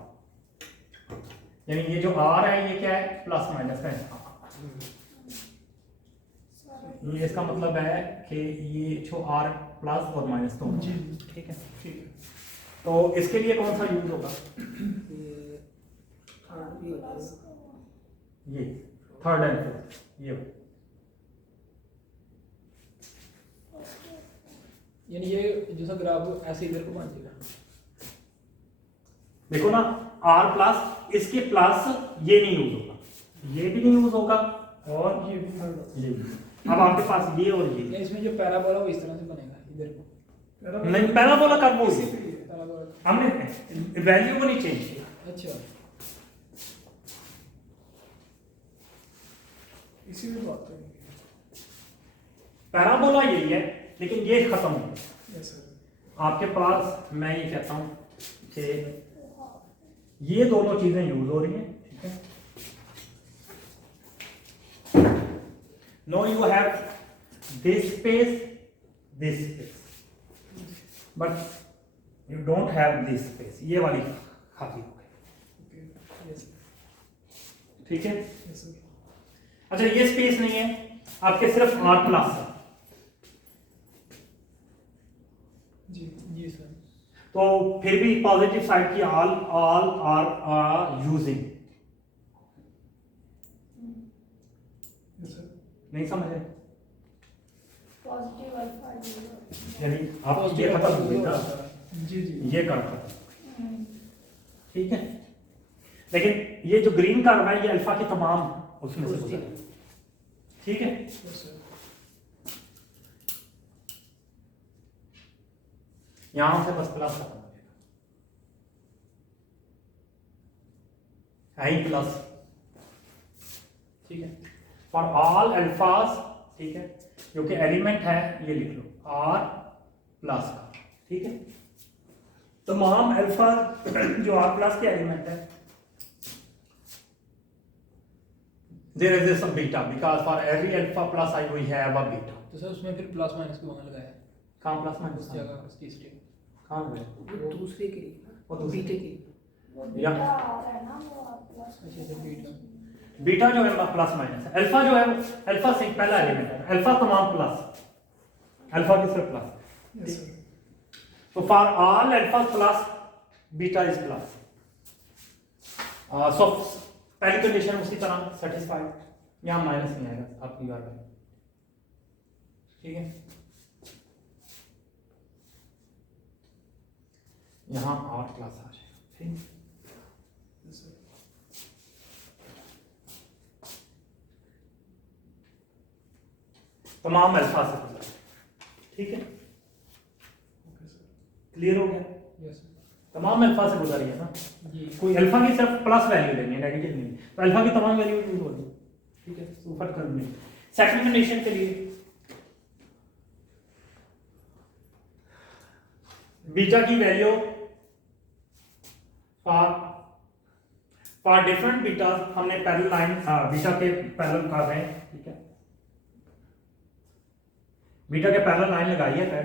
यानी ये जो R है ये क्या है? प्लस माइनस का है। ये इसका मतलब है कि ये जो R प्लस और माइनस तो, ठीक है। ठीक है। तो इसके लिए कौन सा यूज होगा? ये थर्ड एंड फोर्थ, ये यानी ये जैसा ग्राफ ऐसे इधर को बन जाएगा। देखो ना, R प्लस, इसके प्लस ये नहीं यूज होगा, ये भी नहीं यूज होगा, और ये भी थर्ड। ये भी। अब आपके पास ये और ये, या इसमें जो पैराबोला वो इस तरह से बनेगा इधर को। नहीं पैराबोला कर वो इसी पे ही है, पैराबोला। हमने वैल्यू को नहीं चेंज किया। अच्छा, इसी में बात करेंगे। पैराबोला यही है, लेकिन ये खत्म हो गया। Yes sir. आपके पास मैं ये कहता हूं कि ये दोनों चीजें यूज हो रही हैं, ठीक है। No you have this space, but you don't have this space, ये वाली खाली हो गई, ओके। यस ठीक है। Yes sir. अच्छा, ये स्पेस नहीं है आपके, सिर्फ R प्लस है, जी सर। तो फिर भी पॉजिटिव साइड की all are using, yes sir. नहीं समझे? पॉजिटिव अल्फा 0 यानी आप ये खत्म हो गई ना, जी जी। ये कर खत्म, ठीक है। लेकिन ये जो ग्रीन कर्व है ये अल्फा के तमाम उसमें से गुजरा है, ठीक है। Yes sir. यहां से बस प्लस खत्म हो जाएगा, आई प्लस, ठीक है। फॉर ऑल अल्फाज, ठीक है, जो कि एलिमेंट है ये लिख लो आर प्लस का, ठीक है। तमाम अल्फाज जो आर प्लस के एलिमेंट है, there is some beta because for every alpha plus I we have a beta। तो सर उसमें फिर प्लस माइनस को वहाँ लगाया है कहाँ प्लस माइनस उस जगह उस तीसरे कहाँ है वो दूसरे के लिए ना, वो दूसरे बीटे के लिए। वो या- बीटा और है ना वो प्लस अच्छा सर बीटा बीटा जो है प्लस माइनस है, अल्फा जो है अल्फा से पहला एलिमेंट है, अल्फा तमाम प्लस, अल्फा की सिर्फ प्लस। Yes sir. तो for all alpha plus beta is plus. So पहली कंडीशन उसी तरह सेटिस्फाइड, यहाँ माइनस नहीं आएगा आपकी बार में, ठीक है। यहाँ आर प्लस आ जाएगा, ठीक। Yes sir. तमाम अल्फा से गुजरा, ठीक है, ओके सर। क्लियर हो गया। Yes sir. तमाम अल्फा से गुजरी है ना, जी कोई अल्फा की सिर्फ प्लस वैल्यू लेनी है, नेगेटिव नहीं, तो अल्फा की तमाम वैल्यू यूज होगी, ठीक है। तो फर्क कर देंगे। सेकंड कंडीशन के लिए बीटा की वैल्यू फॉर डिफरेंट बीटा, हमने पैरेलल लाइन बीटा के पैरेलल कर रहे हैं, ठीक है, बीटा के पैरेलल लाइन लगाई है फिर,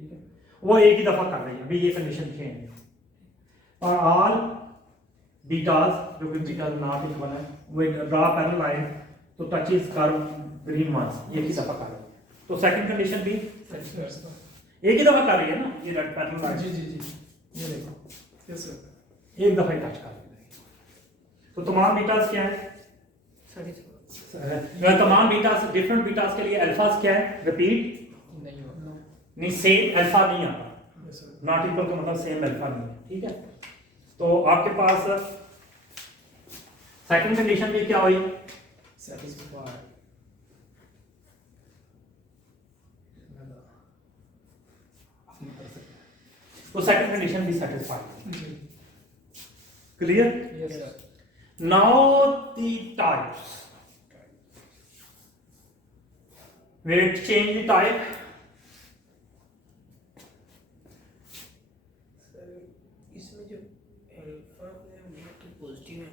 ठीक है, वो एक ही दफा कर रही है, अभी ये कंडीशन चेंज है। और ऑल बीटास जो कि बीटा नॉट इक्वल है, वो ड्रा पैरेलल लाइन तो टचेस कर्व ग्रीन वंस, ये ही दफा कर रही है। तो सेकंड कंडीशन भी सर। एक ही दफा कर रही है ना, ये रेड पैरेलल लाइन जी जी जी ये देखो। Yes sir. एक दफा ही टच कर रही है। तो तमाम बीटास क्या है, तमाम बीटास, डिफरेंट बीटास के लिए अल्फास क्या है, रिपीट नहीं होगा। नहीं, सेम अल्फा नहीं आता, यस सर। नॉट इक्वल का मतलब सेम अल्फा नहीं है, ठीक है। तो आपके पास सेकंड कंडीशन भी क्या हुई, सेटिस्फाइड। तो सेकंड कंडीशन भी सेटिस्फाइड, जी clear. Yes sir. Now the types, wait change the type, sir इसमें जो अल्फा है वो तो पॉजिटिव है,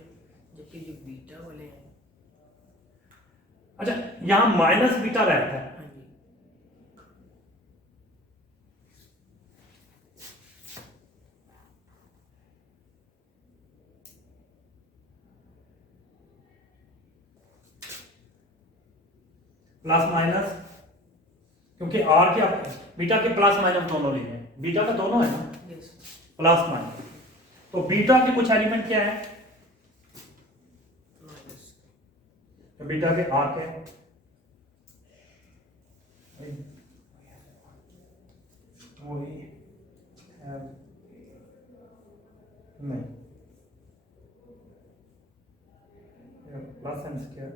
जबकि जो बीटा वाले हैं, अच्छा यहां माइनस बीटा रहता है, हाँ जी, प्लस माइनस, क्योंकि आर के बीटा के प्लस माइनस दोनों लिए हैं, बीटा का दोनों है ना, यस प्लस माइनस। तो बीटा के कुछ एलिमेंट क्या है, माइनस, तो बीटा के आर के वही नहीं, plus N square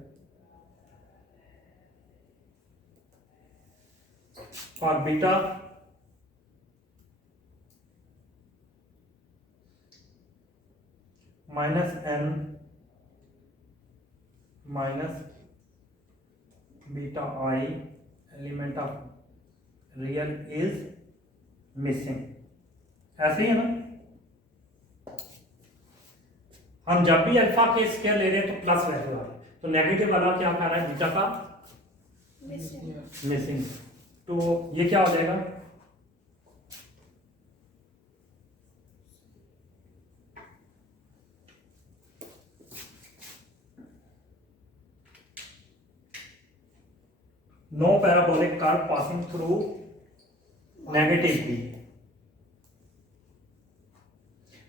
for beta minus N minus beta I element of real is missing, ऐसे ही है ना। हम जब भी अल्फा के स्क्वायर ले रहे हैं तो प्लस वैल्यू आ रही है, तो नेगेटिव वाला क्या कर रहा है, बीटा का मिसिंग। मिसिंग, तो ये क्या हो जाएगा, no parabolic curve passing through negative B,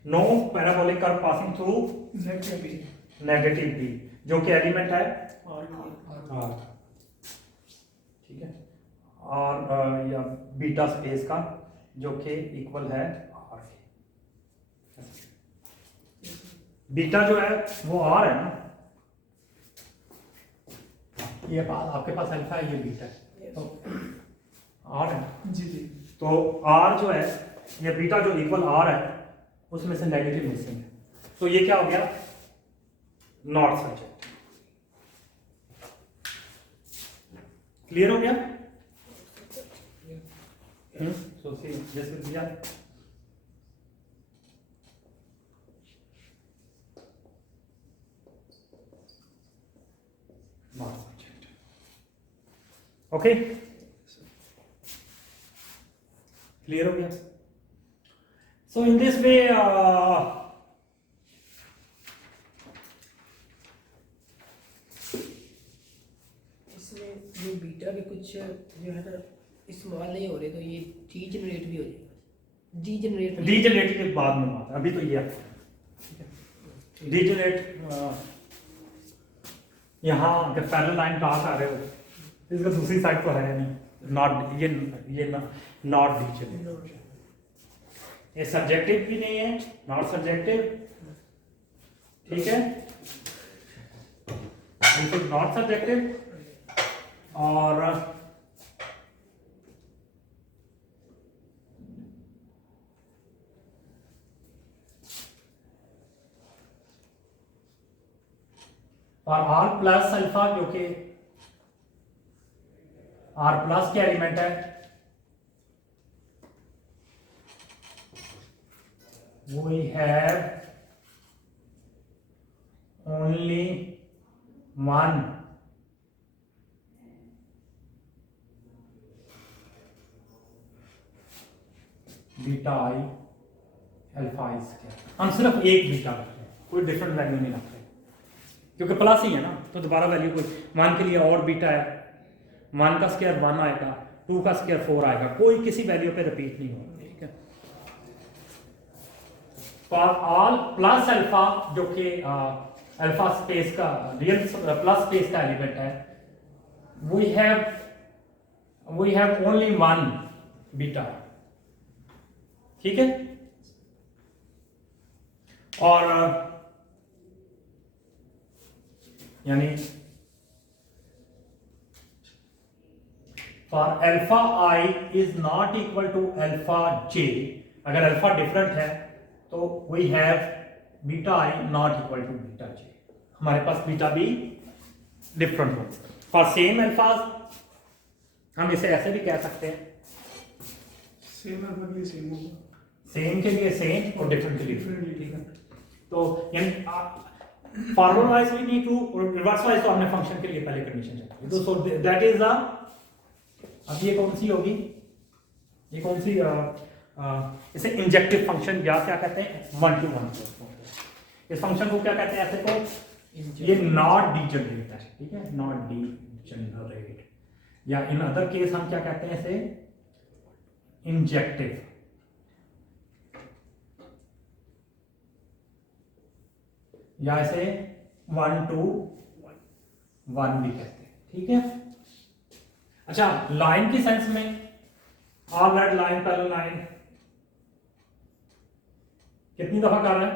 no parabolic curve passing through negative B, जो कि एलिमेंट है और आर, ठीक है, और या बीटा स्पेस का जो कि इक्वल है आर के, बीटा जो है वो आर है ना, ये आपके पास अल्फा है, ये बीटा है, तो आर है जी जी तो आर जो है ये बीटा जो इक्वल आर है उसमें से नेगेटिव मिसिंग है, तो ये क्या हो गया, नॉट सब्जेक्ट। क्लियर हो गया? So see, this will be a not subject. Okay? Clear हो गया? So in this way, इसमें जो बीटा के कुछ जो है ना इस्तेमाल नहीं हो रहे तो ये डी जनरेट भी हो जाएगा। डी जनरेट डीजेनरेट के बाद में बात है, अभी तो ये है डीजेनरेट। यहाँ अगर पैरेलल लाइन पास आ रहे हो इसका दूसरी साइड तो है नहीं, नॉट ये नॉट डीजेनरेट, ये सब्जेक्टिव भी नहीं है, नॉट सब्जेक्टिव, ठीक है, दिस इज नॉट सब्जेक्टिव। और आर प्लस अल्फा जो कि आर प्लस के एलिमेंट है, we have only one beta i alpha I square. हम सिर्फ एक बीटा रखते हैं, कोई डिफरेंट वैल्यू नहीं रखते क्योंकि प्लस ही है ना, तो दोबारा वैल्यू कोई 1 के लिए और बीटा है, 1 का स्क्वायर 1 आएगा, 2 का स्क्वायर 4 आएगा, कोई किसी वैल्यू पे रिपीट नहीं होगा, ठीक है। फॉर ऑल प्लस अल्फा जो कि अल्फा स्पेस का रियल प्लस स्पेस का एलिमेंट है, we have only one beta, ठीक है। और यानी for alpha I is not equal to alpha J, अगर अल्फा डिफरेंट है तो we have beta I not equal to beta J, हमारे पास बीटा भी डिफरेंट हो। फॉर सेम अल्फाज हम इसे ऐसे भी कह सकते हैं, सेम अल्फा के लिए सेम होगा, सेम के लिए सेम और डिफरेंट के लिए Different, ठीक है। तो यानी forward wise we need to, और रिवर्स वाइज तो हमने फंक्शन के लिए पहले कंडीशन चाहिए, तो सो दैट इज अब ये कौन सी होगी, ये कौन सी इसे इंजेक्टिव फंक्शन या क्या कहते हैं, 1 to 1। इस फंक्शन को क्या कहते हैं, ऐसे को ये नॉट डीजनरेट है, ठीक है, नॉट डीजनरेट, या इन अदर केस हम क्या कहते हैं इसे, इंजेक्टिव, या इसे 1 to 1 भी कहते हैं, ठीक है। अच्छा, लाइन की सेंस में all that line parallel line कितनी दफा कर रहा है,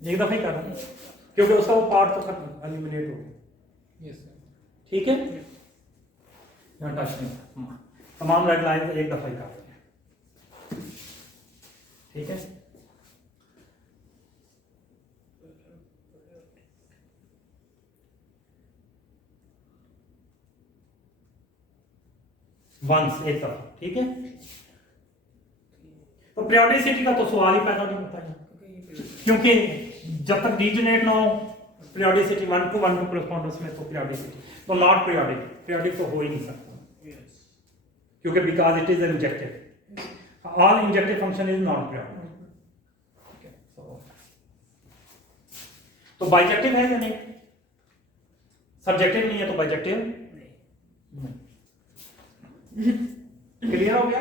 एक दफा ही कर रहा है क्योंकि उसका वो पार्ट तो खत्म एलिमिनेट हो गया, यस सर, ठीक है। यहाँ टच नहीं, तमाम रेड लाइन एक दफा ही कर रहे हैं, ठीक है। वंस, एक दफा, ठीक है। तो पीरियोडिसिटी का तो सवाल ही पैदा नहीं होता है, क्योंकि जब तक डीजनरेट ना हो पीरियोडिसिटी 1 to 1 कॉरेस्पॉन्डेंस में, तो पीरियोडिसिटी तो नॉट पीरियोडिक, पीरियोडिक तो हो ही नहीं सकता क्योंकि because it is an injective, all injective function is not periodic, तो बाइजेक्टिव है या नहीं, सब्जेक्टिव नहीं है तो बाइजेक्टिव नहीं। क्लियर हो गया,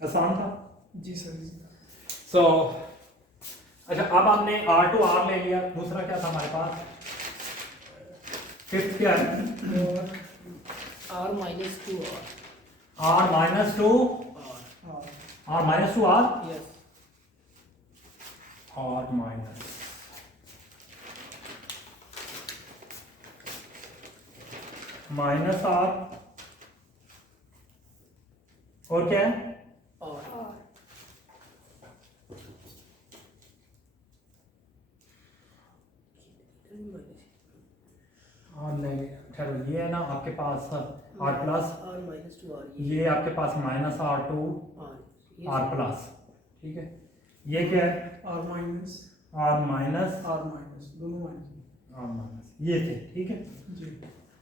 आसान था जी सर। सो अच्छा, अब हमने R to R ले लिया, दूसरा क्या था हमारे पास, फिफ्थ क्या है, R minus 2R, R minus 2 R minus 2 R yes, R minus minus R और क्या है और और नहीं चलो ये है ना आपके पास R plus, R minus two R ये आपके पास minus R two R R plus, ठीक है। ये क्या है आर माइनस दोनों माइनस आर माइनस, ये थे, ठीक है। जी।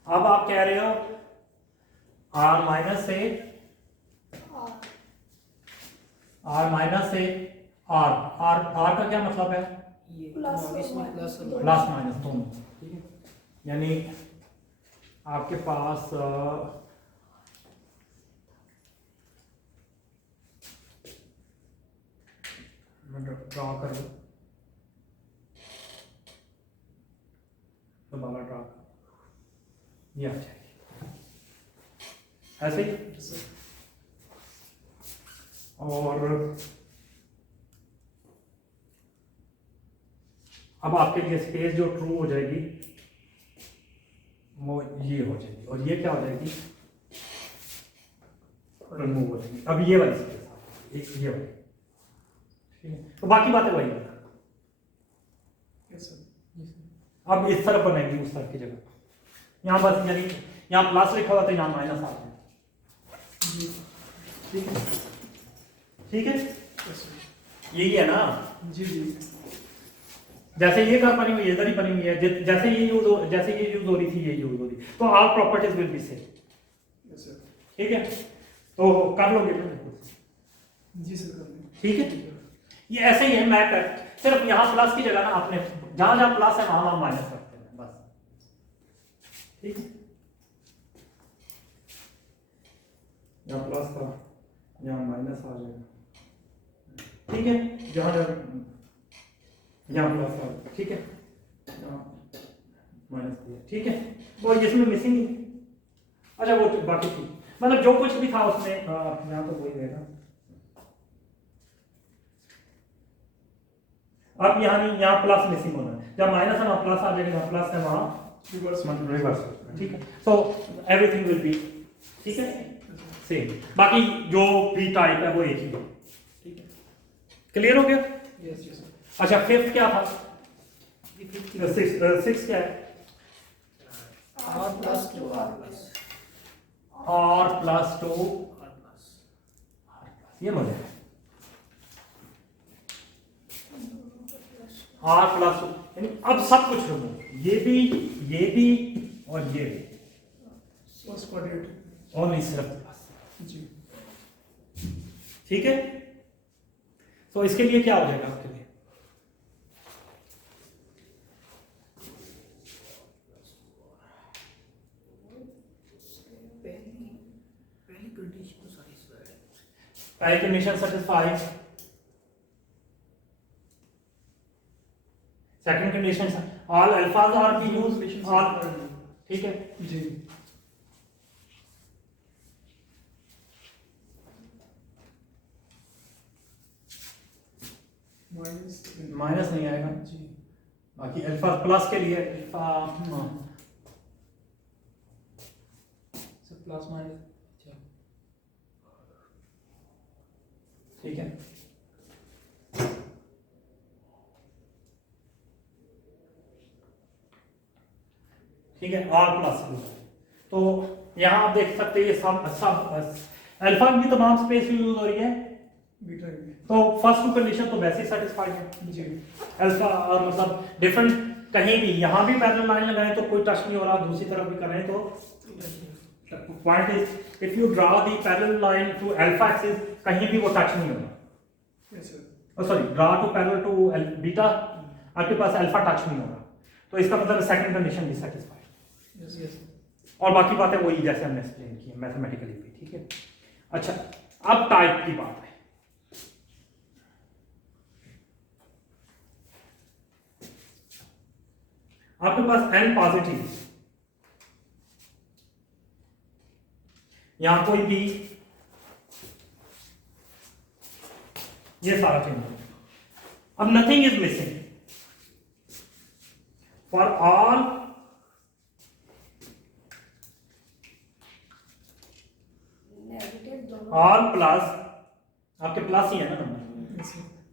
अब आप कह रहे हो आर माइनस से आर आर आर का क्या मतलब है ये प्लस इसमें प्लस और प्लस माइनस दोनों, ठीक है। यानी आपके पास मैं ड्रा कर दूं, दोबारा ड्रा कर, ये आ जाएगी ऐसे ही। और अब आपके लिए स्पेस जो ट्रू हो जाएगी वो ये हो जाएगी, और ये क्या हो जाएगी रिमूव हो जाएगी। अब ये वाली स्पेस एक ये वाली, ठीक है। तो बाकी बातें वही है। अब इस तरफ बनेगी उस तरफ की जगह, यहाँ बस यानी यहाँ प्लस लिखा हुआ तो यहाँ माइनस आ जाए, ठीक है, ठीक है। यही है ना, जी जी। जैसे ये कर बनी हुई है इधर ही बनी हुई है, जैसे ये यूज हो रही थी ये यूज हो रही, तो all properties will be same, ठीक है। तो कर लोगे जी सर कर लें। ठीक है। ये ऐसे ही है मैथ है, सिर्फ यहाँ प्लस की जगह ना आपने जहां जहां प्लस है वहां माइनस रखते हैं बस, ठीक है। यहाँ प्लस था यहाँ माइनस आ जाएगा, ठीक है। जहां यहाँ प्लस आ, ठीक है, माइनस दिया, ठीक है। वो इसमें मिसिंग नहीं, अच्छा वो बाकी थी, मतलब जो कुछ भी था उसमें यहाँ तो वही रहेगा। अब यहाँ नहीं, यहाँ प्लस मिसिंग होना है, जब माइनस है वहाँ प्लस आ जाएगा, जहाँ प्लस है वहाँ रिवर्स, ठीक है। सो एवरीथिंग विल बी, ठीक है, सेम। बाकी जो भी टाइप है वो एक ही है, ठीक है। क्लियर हो गया? Yes yes. अच्छा फिफ्थ क्या था? सिक्स क्या है? R plus two R plus R plus two R plus, ये मजा है, आर प्लस यानी अब सब कुछ रिमूव, ये भी और ये भी, फर्स्ट क्वाड्रेंट ओनली सिर्फ प्लस, जी। ठीक है। तो इसके लिए क्या हो जाएगा आपके लिए? पहली कंडीशन तो satisfied है। पहली condition satisfy, second condition all अल्फाज आर बी यूज्ड ऑल, ठीक है। जी। माइनस नहीं आएगा जी। बाकी अल्फा प्लस के लिए अल्फा सर प्लस माइनस, अच्छा ठीक है। ठीक है, आर प्लस, तो यहाँ आप देख सकते हैं ये सब अल्फा की तमाम स्पेस यूज हो रही है, बीटा भी। तो फर्स्ट टू कंडीशन तो वैसे ही सेटिस्फाइड है। जी। अल्फा मतलब डिफरेंट कहीं भी यहाँ भी पैरेलल लाइन लगाएं तो कोई टच नहीं हो रहा, दूसरी तरफ भी करें तो point is if you draw the parallel line to alpha axis कहीं भी वो टच नहीं होगा, yes sir. Sorry draw to parallel to beta, आपके पास अल्फा टच नहीं होगा, तो इसका मतलब सेकंड कंडीशन भी सेटिस्फाइड, यस यस। और बाकी बातें वही जैसे हमने एक्सप्लेन की मैथमेटिकली भी, ठीक है। अच्छा अब टाइप की बात है, आपके पास n पॉजिटिव, यहां कोई भी ये सारा चेंज, अब nothing is missing for all all plus आपके प्लस ही है ना नंबर,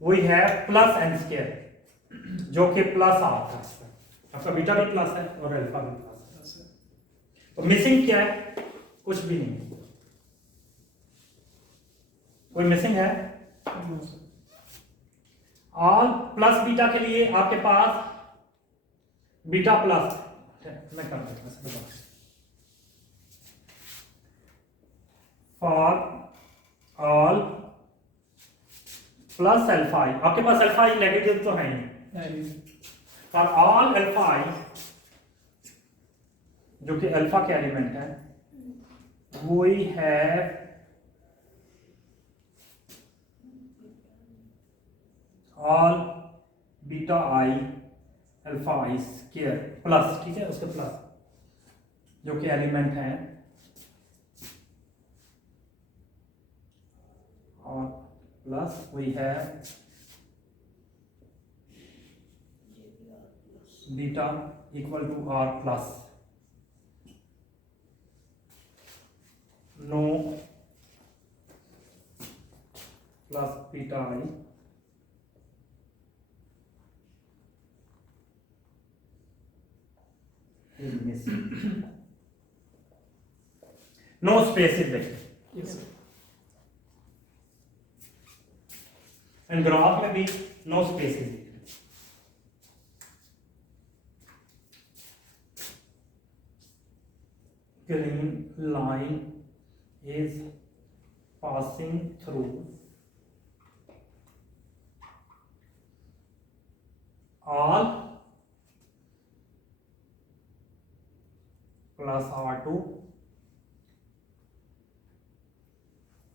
वही है प्लस एन स्क्वायर जो कि प्लस आता है इसमें। आपका बीटा भी प्लस है और अल्फा भी प्लस है। तो मिसिंग क्या है? कुछ भी नहीं। कोई मिसिंग है? ऑल प्लस बीटा के लिए आपके पास बीटा प्लस मैं कर देता हूं for all plus alpha i, आपके पास अल्फा आई नेगेटिव तो है ही, फॉर ऑल अल्फा आई जो कि अल्फा के एलिमेंट है, we have all beta i alpha I square plus, ठीक है, उसके प्लस जो कि एलिमेंट है, और plus we have beta equal to R plus no plus beta i no space is there, and graph में भी no space is there. Green line is passing through all plus R2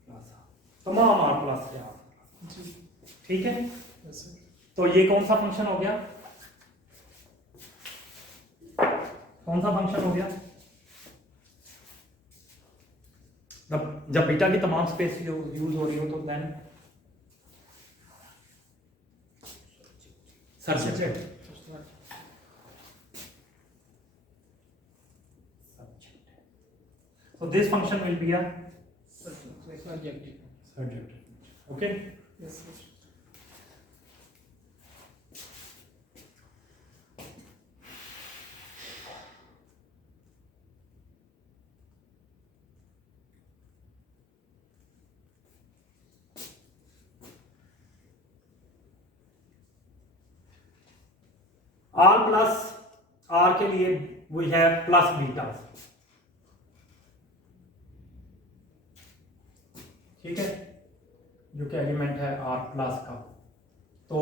plus तमाम R plus से R, ठीक है। तो ये कौन सा फंक्शन हो गया? कौन सा फंक्शन हो गया? जब बीटा की तमाम स्पेस यूज हो रही हो तो then सर्जेक्ट। So this function will be a surjective. Okay? Yes, sir. R plus R के लिए we have plus बीटा, ठीक है, जो कि एलिमेंट है R प्लस का। तो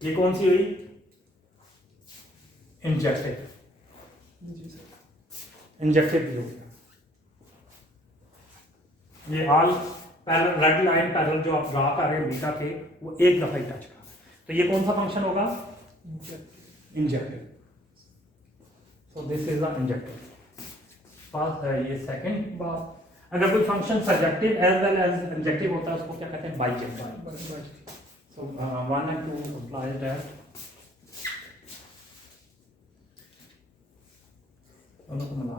ये कौन सी हुई? इंजेक्टिव, इंजेक्टिव भी हो गया। ये all parallel red line parallel जो आप ड्रा कर रहे हैं बीटा के, वो एक दफा ही टच कर रहा है। तो ये कौन सा फंक्शन होगा? Injective. So this is a injective. First है ये सेकंड बात। अगर कोई function surjective as well as injective होता है उसको क्या कहते हैं? Bijective. So 1 and 2 implies that दोनों को मिला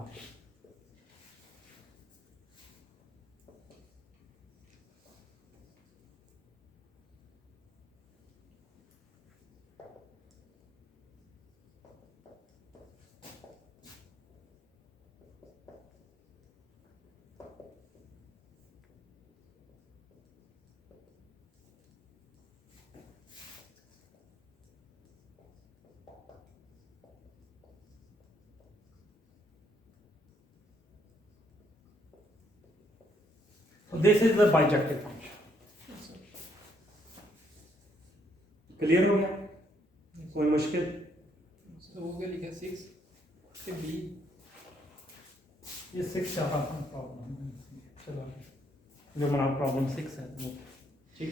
So this is the bijective function. Clear हो गया? कोई मुश्किल? तो हो गया लिखा 6 से B। ये 6 का प्रॉब्लम चलो जो हमारा प्रॉब्लम 6 है वो ठीक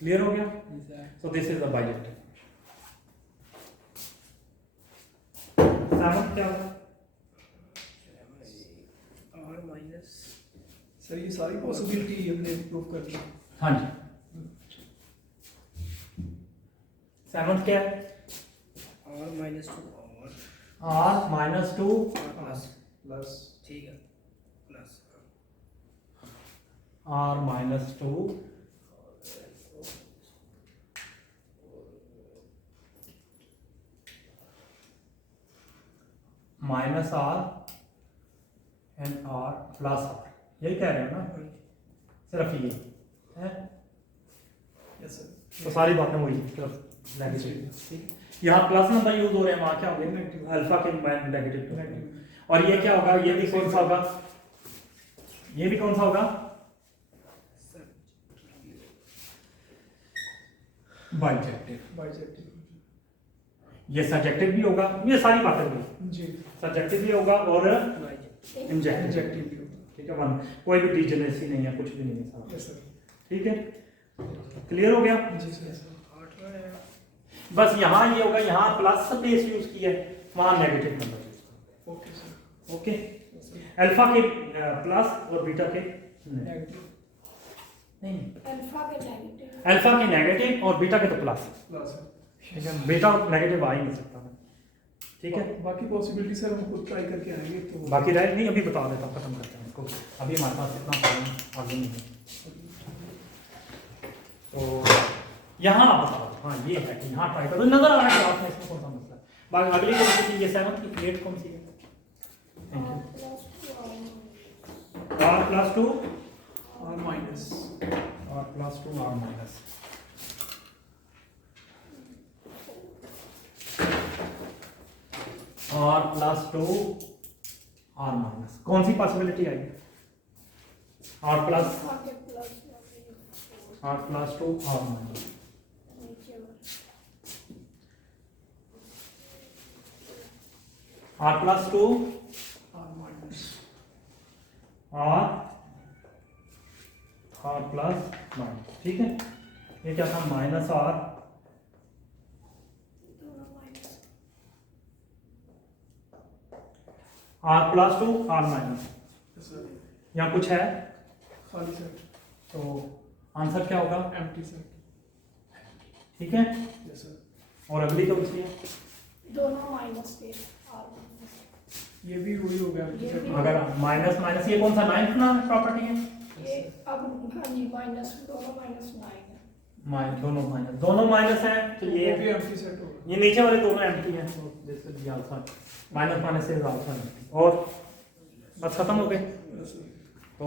क्लियर हो गया? So this is the bijective function. Seven क्या होगा? R माइनस सर ये सारी पॉसिबिलिटी हमने प्रूव कर दी। हाँ जी। सेवन क्या है? R minus 2 R minus 2 plus plus ठीक है plus r minus 2 minus r and r plus r, यही कह रहे हो ना, सिर्फ ये है। Yes sir. तो सारी बातें वही सिर्फ नेगेटिव, ठीक। यहाँ प्लस नंबर यूज हो रहे हैं, वहाँ क्या होंगे अल्फा के नेगेटिव। और ये क्या होगा, ये भी कौन सा होगा, ये भी कौन सा होगा, बाइजेक्टिव। बाइजेक्टिव ये सब्जेक्टिव भी होगा, ये सारी बातें हुई, जी। सब्जेक्टिव भी होगा और इंजेक्टिव इंजेक्टिव, ठीक है। वन कोई भी डिजेनेसी नहीं है, कुछ भी नहीं है सारा, यस सर। ठीक है। क्लियर हो गया। जी सर। बस यहाँ ये होगा, यहाँ प्लस बेस यूज किया है, वहाँ नेगेटिव नंबर यूज किया। Okay sir. ओके, अल्फा के प्लस और बीटा के नेगेटिव नहीं, अल्फा के नेगेटिव, अल्फा के नेगेटिव और बीटा के तो प्लस, प्लस ठीक है। बीटा नेगेटिव आ ही नहीं सकता, ठीक है। बाकी पॉसिबिलिटी सर हम खुद ट्राई करके आएंगे तो बाकी रहे नहीं, अभी बता देता हूँ, खत्म करते हैं इसको, अभी हमारे पास इतना टाइम आगे नहीं है। तो यहाँ आप बताओ, हाँ ये है कि यहाँ ट्राई करो, नजर आ रहा है आपने इसमें कौन सा मसला है। बाकी अगली जो ये 7 की 8 कौन सी है, थैंक यू। r प्लस 2 और minus r plus 2 r minus, r plus 2 r minus, कौन सी पॉसिबिलिटी आई, r प्लस अल्फा के plus r plus 2 r minus, नीचे r प्लस 2 और माइनस r प्लस माइनस, ठीक है। ये क्या था, माइनस r दोनों minus, r plus 2 r minus, sir. यहाँ कुछ है खाली सर। तो आंसर क्या होगा, एम्प्टी सर। ठीक है। Yes sir. और अगली कौन सी है, दोनों माइनस के आर माइनस, ये भी वही हो गया ये भी। अगर माइनस माइनस, ये कौन सा 9th ना प्रॉपर्टी है, ये अब हाँ जी माइनस, दोनों माइनस 9 है। दोनों माइनस है, तो ये ये भी एम्प्टी सेट होगा। ये नीचे वाले दोनों एम्प्टी हैं, तो this will be also minus minus is also, और बस खत्म हो गए। Yes sir. तो